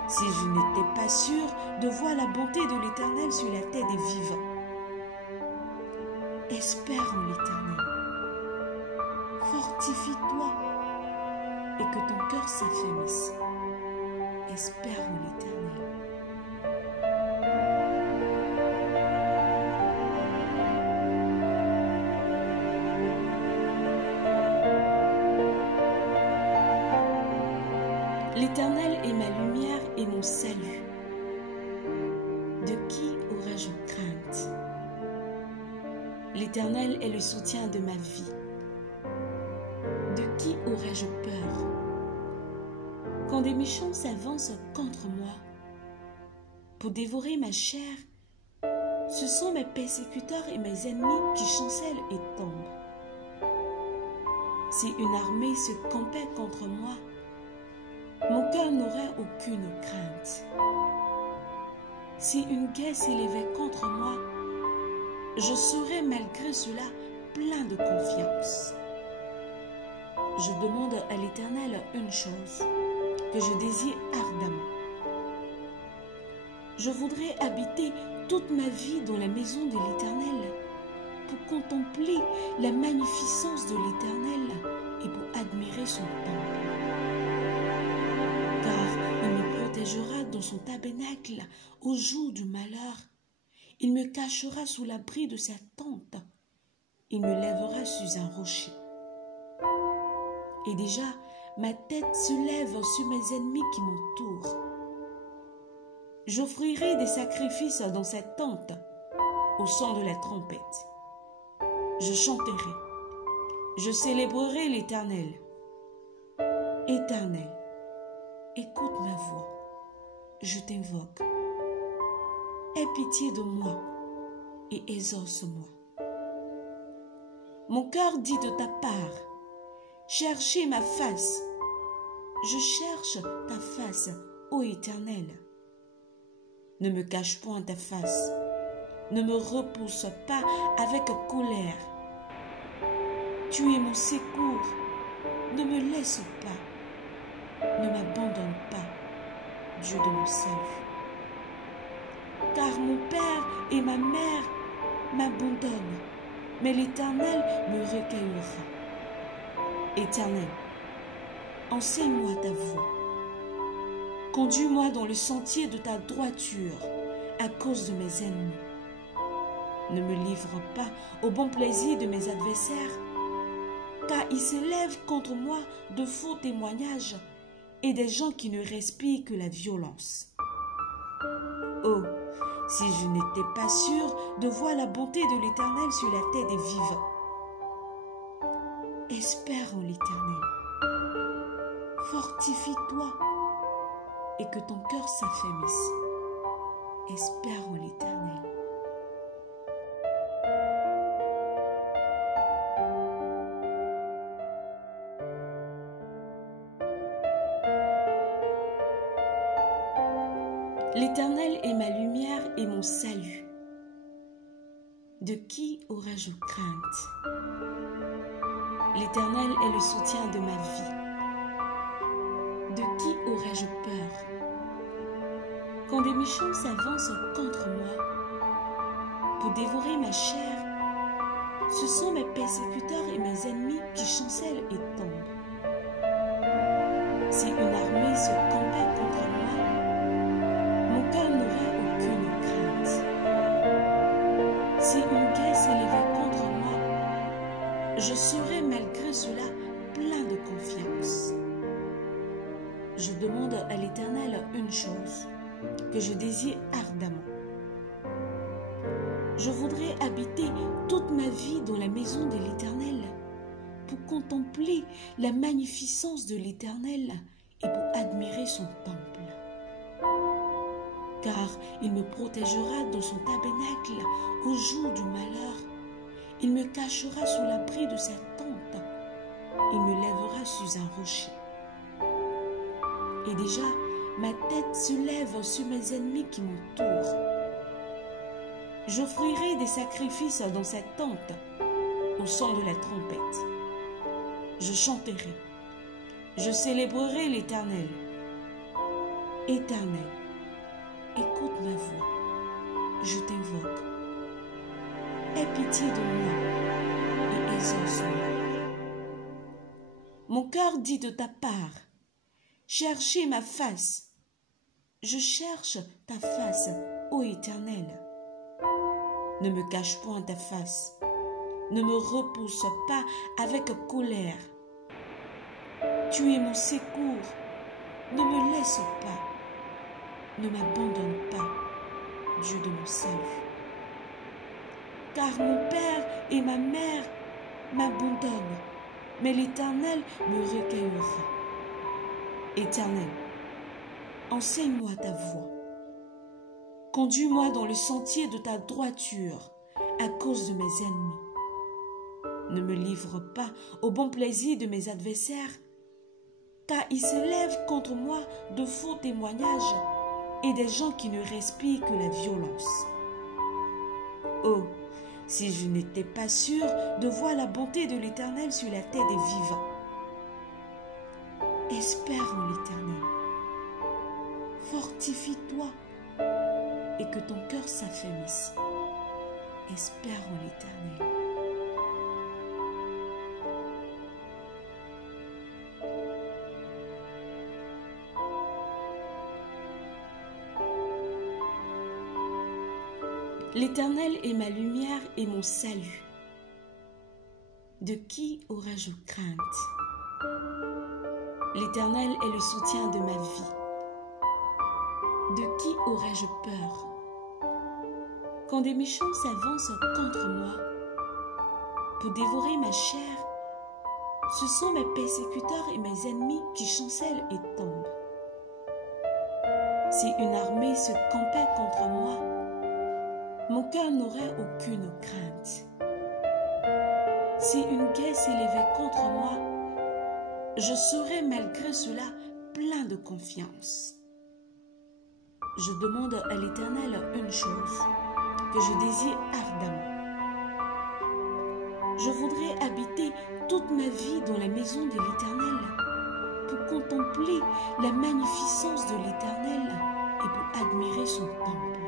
si je n'étais pas sûr de voir la bonté de l'Éternel sur la tête des vivants. Espère en l'Éternel. Fortifie-toi et que ton cœur s'affermisse. Espère en l'Éternel. L'Éternel est ma lumière et mon salut. De qui aurais-je crainte? L'Éternel est le soutien de ma vie. De qui aurais-je peur? Quand des méchants s'avancent contre moi pour dévorer ma chair, ce sont mes persécuteurs et mes ennemis qui chancellent et tombent. Si une armée se campait contre moi, mon cœur n'aurait aucune crainte. Si une guerre s'élevait contre moi, je serais malgré cela plein de confiance. Je demande à l'Éternel une chose que je désire ardemment. Je voudrais habiter toute ma vie dans la maison de l'Éternel pour contempler la magnificence de l'Éternel et pour admirer son temple. Car il me protégera dans son tabernacle au jour du malheur. Il me cachera sous l'abri de sa tente. Il me lèvera sur un rocher. Et déjà, ma tête se lève sur mes ennemis qui m'entourent. J'offrirai des sacrifices dans cette tente au son de la trompette. Je chanterai, je célébrerai l'Éternel. Éternel, écoute ma voix, je t'invoque. Aie pitié de moi et exauce-moi. Mon cœur dit de ta part, cherchez ma face. Je cherche ta face, ô Éternel. Ne me cache point ta face. Ne me repousse pas avec colère. Tu es mon secours. Ne me laisse pas. Ne m'abandonne pas, Dieu de mon salut. Car mon père et ma mère m'abandonnent, mais l'Éternel me recueillera. Éternel, enseigne-moi ta voie. Conduis-moi dans le sentier de ta droiture à cause de mes ennemis. Ne me livre pas au bon plaisir de mes adversaires, car ils s'élèvent contre moi de faux témoignages et des gens qui ne respirent que la violence. Oh, si je n'étais pas sûr de voir la bonté de l'Éternel sur la terre des vivants. Espère en l'Éternel. Fortifie-toi et que ton cœur s'affermisse. Espère en l'Éternel. L'Éternel est ma lumière et mon salut. De qui aurais-je crainte? L'Éternel est le soutien de ma vie. De qui aurais-je peur? Quand des méchants s'avancent contre moi pour dévorer ma chair, ce sont mes persécuteurs et mes ennemis qui chancellent et tombent. Si une armée se campait contre moi, mon cœur n'aurait aucune crainte. Si une guerre s'élevait contre moi, je serais malgré cela plein de confiance. Je demande à l'Éternel une chose que je désire ardemment. Je voudrais habiter toute ma vie dans la maison de l'Éternel pour contempler la magnificence de l'Éternel et pour admirer son temple. Car il me protégera dans son tabernacle au jour du malheur. Il me cachera sous l'abri de sa tente. Il me lèvera sur un rocher. Et déjà, ma tête se lève sur mes ennemis qui m'entourent. J'offrirai des sacrifices dans cette tente, au son de la trompette. Je chanterai, je célébrerai l'Éternel. Éternel, écoute ma voix, je t'invoque. Aie pitié de moi et exauce-moi. Mon cœur dit de ta part, cherchez ma face. Je cherche ta face, ô Éternel. Ne me cache point ta face. Ne me repousse pas avec colère. Tu es mon secours. Ne me laisse pas. Ne m'abandonne pas, Dieu de mon salut. Car mon père et ma mère m'abandonnent, mais l'Éternel me recueillera. Éternel, enseigne-moi ta voie. Conduis-moi dans le sentier de ta droiture à cause de mes ennemis. Ne me livre pas au bon plaisir de mes adversaires, car ils se lèvent contre moi de faux témoignages et des gens qui ne respirent que la violence. Oh, si je n'étais pas sûr de voir la bonté de l'Éternel sur la terre des vivants. Espère en l'Éternel. Fortifie-toi et que ton cœur s'affermisse. Espère en l'Éternel. L'Éternel est ma lumière et mon salut. De qui aurais-je crainte? L'Éternel est le soutien de ma vie. De qui aurais-je peur? Quand des méchants s'avancent contre moi pour dévorer ma chair, ce sont mes persécuteurs et mes ennemis qui chancellent et tombent. Si une armée se campait contre moi, mon cœur n'aurait aucune crainte. Si une guerre s'élevait contre moi, je serais malgré cela plein de confiance. Je demande à l'Éternel une chose que je désire ardemment. Je voudrais habiter toute ma vie dans la maison de l'Éternel pour contempler la magnificence de l'Éternel et pour admirer son temple.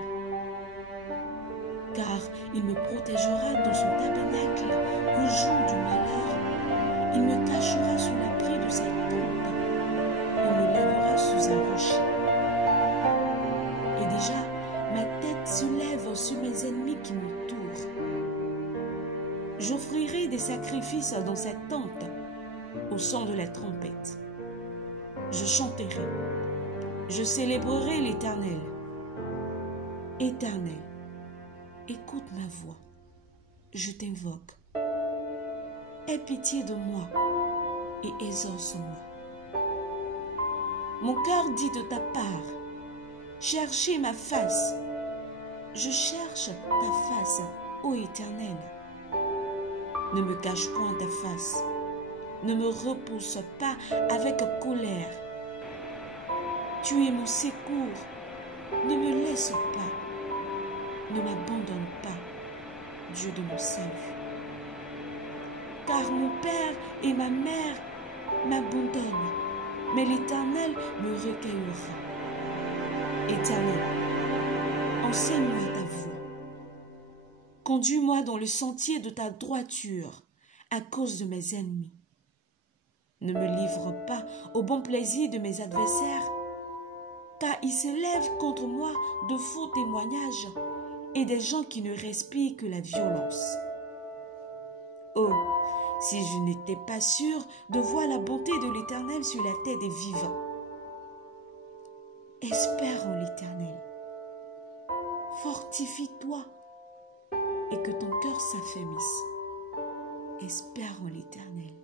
Car il me protégera dans son tabernacle au jour du malheur. Il me cachera sous l'abri de sa tente. Il me lèvera sous un rocher. Et déjà, ma tête se lève sur mes ennemis qui m'entourent. J'offrirai des sacrifices dans cette tente, au son de la trompette. Je chanterai, je célébrerai l'Éternel. Éternel, écoute ma voix, je t'invoque. Aie pitié de moi et exauce-moi. Mon cœur dit de ta part, cherchez ma face. Je cherche ta face, ô Éternel. Ne me cache point ta face, ne me repousse pas avec colère. Tu es mon secours, ne me laisse pas, ne m'abandonne pas, Dieu de mon salut. Car mon père et ma mère m'abandonnent, mais l'Éternel me recueillera. Éternel, enseigne-moi ta voie. Conduis-moi dans le sentier de ta droiture, à cause de mes ennemis. Ne me livre pas au bon plaisir de mes adversaires, car ils s'élèvent contre moi de faux témoignages et des gens qui ne respirent que la violence. Oh, si je n'étais pas sûr de voir la bonté de l'Éternel sur la terre des vivants. Espère en l'Éternel. Fortifie-toi et que ton cœur s'affermisse. Espère en l'Éternel.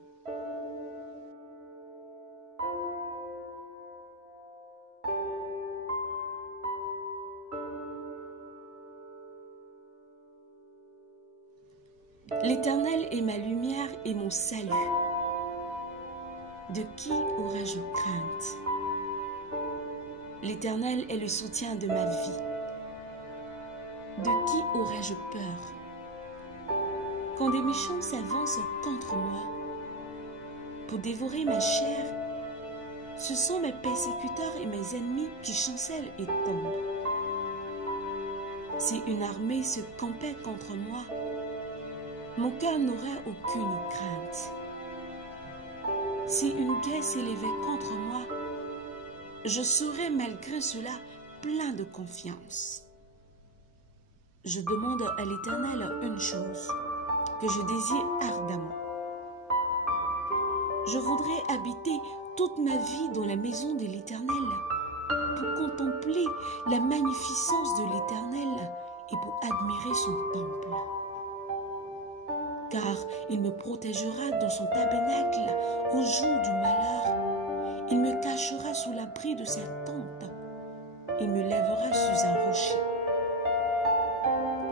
L'Éternel est ma lumière et mon salut. De qui aurais-je crainte? L'Éternel est le soutien de ma vie. De qui aurais-je peur? Quand des méchants s'avancent contre moi pour dévorer ma chair, ce sont mes persécuteurs et mes ennemis qui chancellent et tombent. Si une armée se campait contre moi, mon cœur n'aurait aucune crainte. Si une guerre s'élevait contre moi, je serais malgré cela plein de confiance. Je demande à l'Éternel une chose que je désire ardemment. Je voudrais habiter toute ma vie dans la maison de l'Éternel pour contempler la magnificence de l'Éternel et pour admirer son temple. Car il me protégera dans son tabernacle au jour du malheur. Il me cachera sous l'abri de sa tente. Il me lèvera sous un rocher.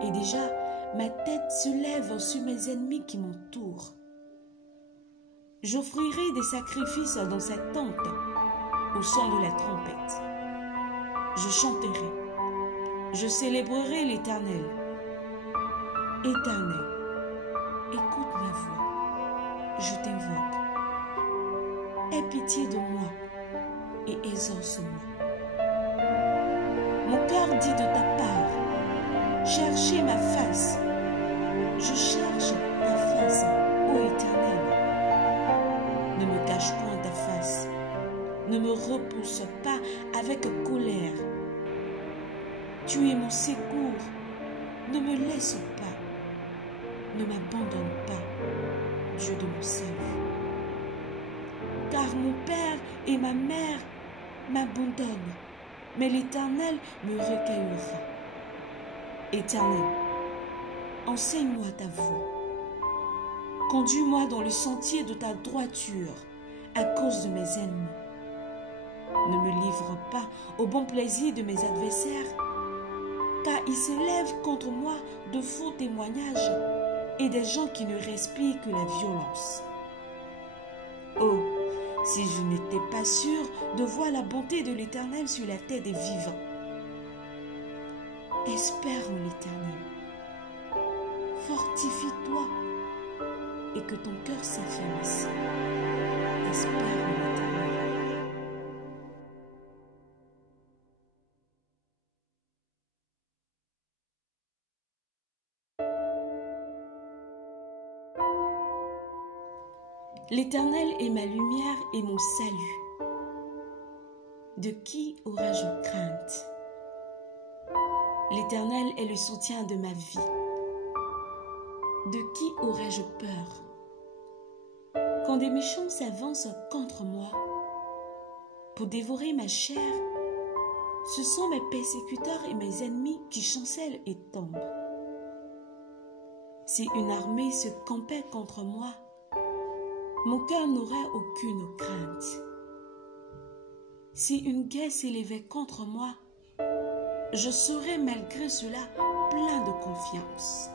Et déjà, ma tête se lève sur mes ennemis qui m'entourent. J'offrirai des sacrifices dans sa tente au son de la trompette. Je chanterai. Je célébrerai l'Éternel. Éternel, écoute ma voix, je t'invoque. Aie pitié de moi et exauce-moi. Mon cœur dit de ta part, cherchez ma face. Je cherche ta face, ô Éternel. Ne me cache point ta face, ne me repousse pas avec colère. Tu es mon secours, ne me laisse pas, ne m'abandonne pas, Dieu de mon salut. Car mon père et ma mère m'abandonnent, mais l'Éternel me recueillera. Éternel, enseigne-moi ta voie. Conduis-moi dans le sentier de ta droiture, à cause de mes ennemis. Ne me livre pas au bon plaisir de mes adversaires, car ils s'élèvent contre moi de faux témoignages et des gens qui ne respirent que la violence. Oh, si je n'étais pas sûr de voir la bonté de l'Éternel sur la terre des vivants. Espère en l'Éternel. Fortifie-toi et que ton cœur s'affermisse. Espère en l'Éternel. L'Éternel est ma lumière et mon salut. De qui aurais-je crainte? L'Éternel est le soutien de ma vie. De qui aurais-je peur? Quand des méchants s'avancent contre moi pour dévorer ma chair, Ce sont mes persécuteurs et mes ennemis qui chancellent et tombent. Si une armée se campait contre moi, mon cœur n'aurait aucune crainte. Si une guerre s'élevait contre moi, je serais malgré cela plein de confiance.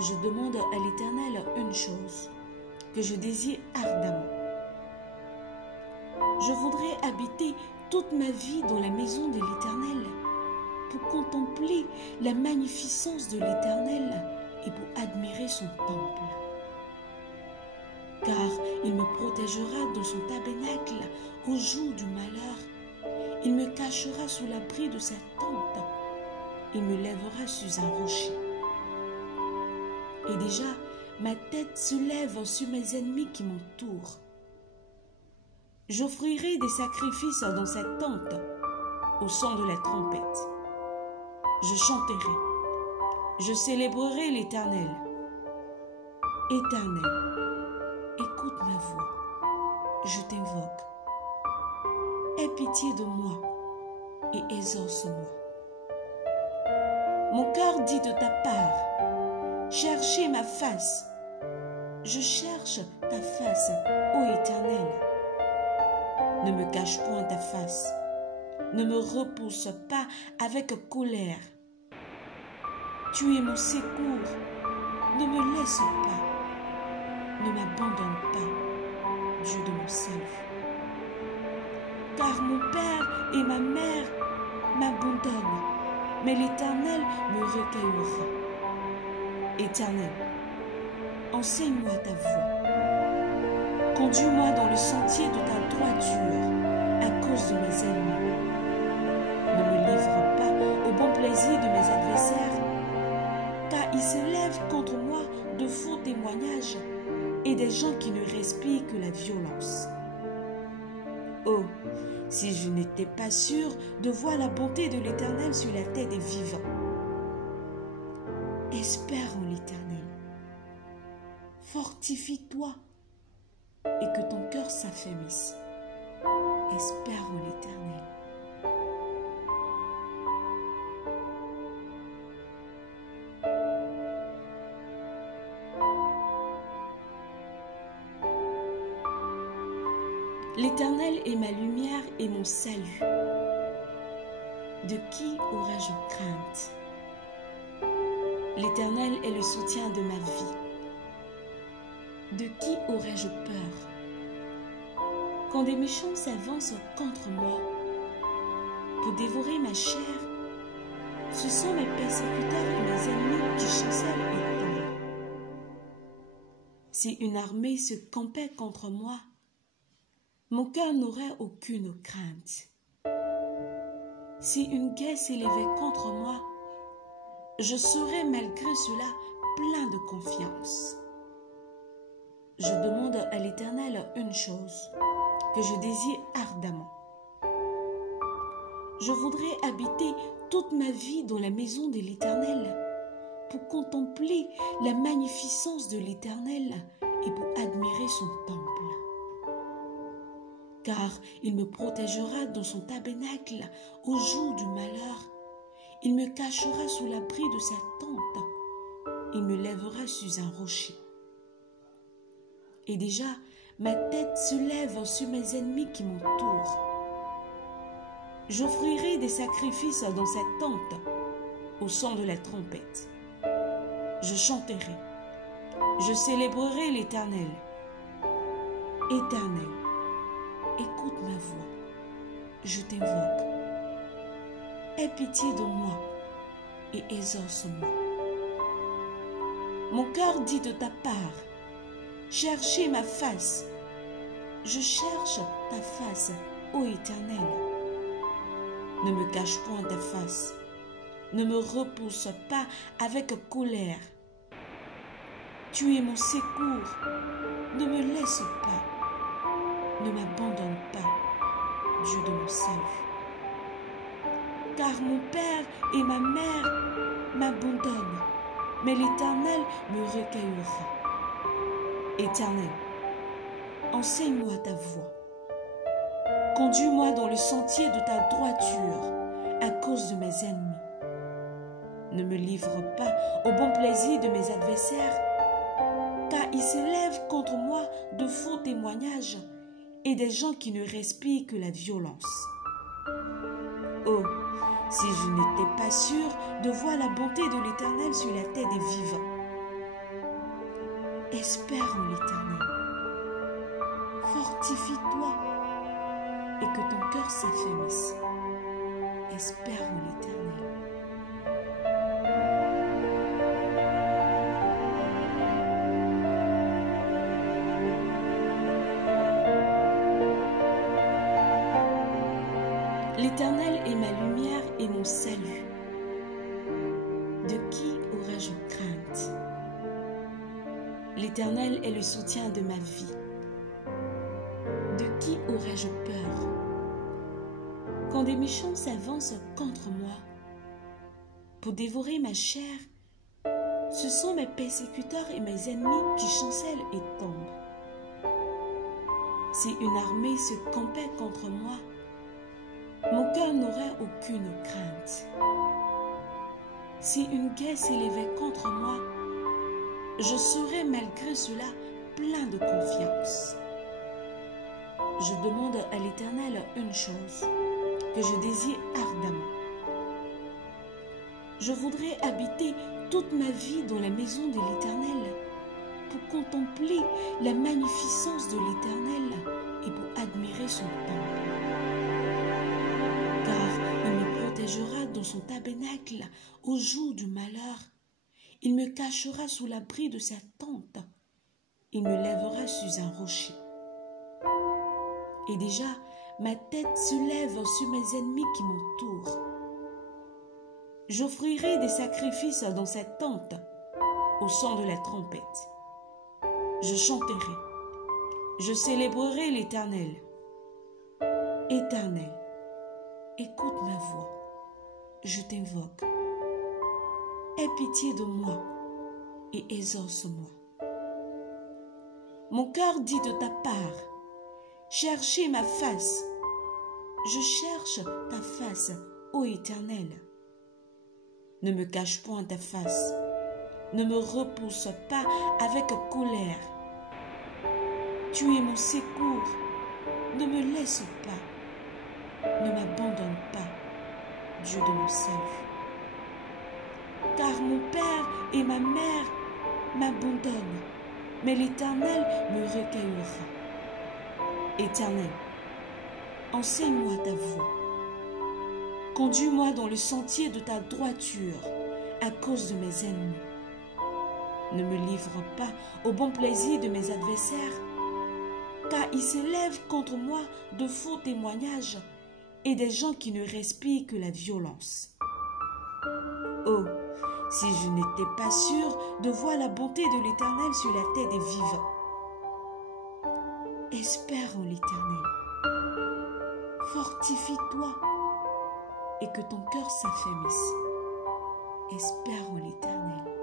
Je demande à l'Éternel une chose que je désire ardemment. Je voudrais habiter toute ma vie dans la maison de l'Éternel pour contempler la magnificence de l'Éternel et pour admirer son temple. Car il me protégera dans son tabernacle au jour du malheur. Il me cachera sous l'abri de sa tente. Il me lèvera sur un rocher. Et déjà, ma tête se lève sur mes ennemis qui m'entourent. J'offrirai des sacrifices dans sa tente au son de la trompette. Je chanterai. Je célébrerai l'Éternel. Éternel, écoute ma voix. Je t'invoque. Aie pitié de moi et exauce-moi. Mon cœur dit de ta part, cherchez ma face. Je cherche ta face, ô Éternel. Ne me cache point ta face. Ne me repousse pas avec colère. Tu es mon secours. Ne me laisse pas. Ne m'abandonne pas, Dieu de mon salut. Car mon père et ma mère m'abandonnent, mais l'Éternel me recueillera. Éternel, enseigne-moi ta voie. Conduis-moi dans le sentier de ta droiture à cause de mes ennemis. Ne me livre pas au bon plaisir de mes adversaires, car ils s'élèvent contre moi de faux témoignages et des gens qui ne respirent que la violence. Oh, si je n'étais pas sûr de voir la bonté de l'Éternel sur la tête des vivants. Espère en l'Éternel. Fortifie-toi et que ton cœur s'affermisse. Espère en l'Éternel. L'Éternel est ma lumière et mon salut. De qui aurais-je crainte? L'Éternel est le soutien de ma vie. De qui aurais-je peur? Quand des méchants s'avancent contre moi pour dévorer ma chair, ce sont mes persécuteurs et mes ennemis qui chancellent et tombent. Si une armée se campait contre moi, mon cœur n'aurait aucune crainte. Si une guerre s'élevait contre moi, je serais malgré cela plein de confiance. Je demande à l'Éternel une chose que je désire ardemment. Je voudrais habiter toute ma vie dans la maison de l'Éternel pour contempler la magnificence de l'Éternel et pour admirer son temple. Car il me protégera dans son tabernacle au jour du malheur. Il me cachera sous l'abri de sa tente. Il me lèvera sur un rocher. Et déjà, ma tête se lève sur mes ennemis qui m'entourent. J'offrirai des sacrifices dans sa tente au son de la trompette. Je chanterai. Je célébrerai l'Éternel. Éternel, écoute ma voix, je t'invoque. Aie pitié de moi et exauce-moi. Mon cœur dit de ta part, cherchez ma face. Je cherche ta face, ô Éternel. Ne me cache point ta face. Ne me repousse pas avec colère. Tu es mon secours. Ne me laisse pas. Ne m'abandonne pas, Dieu de mon salut. Car mon père et ma mère m'abandonnent, mais l'Éternel me recueillera. Éternel, enseigne-moi ta voie. Conduis-moi dans le sentier de ta droiture à cause de mes ennemis. Ne me livre pas au bon plaisir de mes adversaires, car ils s'élèvent contre moi de faux témoignages et des gens qui ne respirent que la violence. Oh, si je n'étais pas sûr de voir la bonté de l'Éternel sur la terre des vivants. Espère en l'Éternel. Fortifie-toi et que ton cœur s'affermisse. Espère en l'Éternel. L'Éternel est ma lumière et mon salut. De qui aurais-je crainte? L'Éternel est le soutien de ma vie. De qui aurais-je peur? Quand des méchants s'avancent contre moi pour dévorer ma chair, ce sont mes persécuteurs et mes ennemis qui chancellent et tombent. Si une armée se campait contre moi, mon cœur n'aurait aucune crainte. Si une guerre s'élevait contre moi, je serais malgré cela plein de confiance. Je demande à l'Éternel une chose que je désire ardemment. Je voudrais habiter toute ma vie dans la maison de l'Éternel pour contempler la magnificence de l'Éternel et pour admirer son temple. Car il me protégera dans son tabernacle au jour du malheur. Il me cachera sous l'abri de sa tente. Il me lèvera sur un rocher. Et déjà, ma tête se lève sur mes ennemis qui m'entourent. J'offrirai des sacrifices dans cette tente au son de la trompette. Je chanterai, je célébrerai l'Éternel. Éternel, écoute ma voix, je t'invoque. Aie pitié de moi et exauce-moi. Mon cœur dit de ta part, cherchez ma face. Je cherche ta face, ô Éternel. Ne me cache point ta face. Ne me repousse pas avec colère. Tu es mon secours. Ne me laisse pas. Ne m'abandonne pas, Dieu de mon salut. Car mon père et ma mère m'abandonnent, mais l'Éternel me recueillera. Éternel, enseigne-moi ta voie. Conduis-moi dans le sentier de ta droiture à cause de mes ennemis. Ne me livre pas au bon plaisir de mes adversaires, car ils s'élèvent contre moi de faux témoignages et des gens qui ne respirent que la violence. Oh, si je n'étais pas sûr de voir la bonté de l'Éternel sur la terre des vivants. Espère en l'Éternel. Fortifie-toi et que ton cœur s'affermisse. Espère en l'Éternel.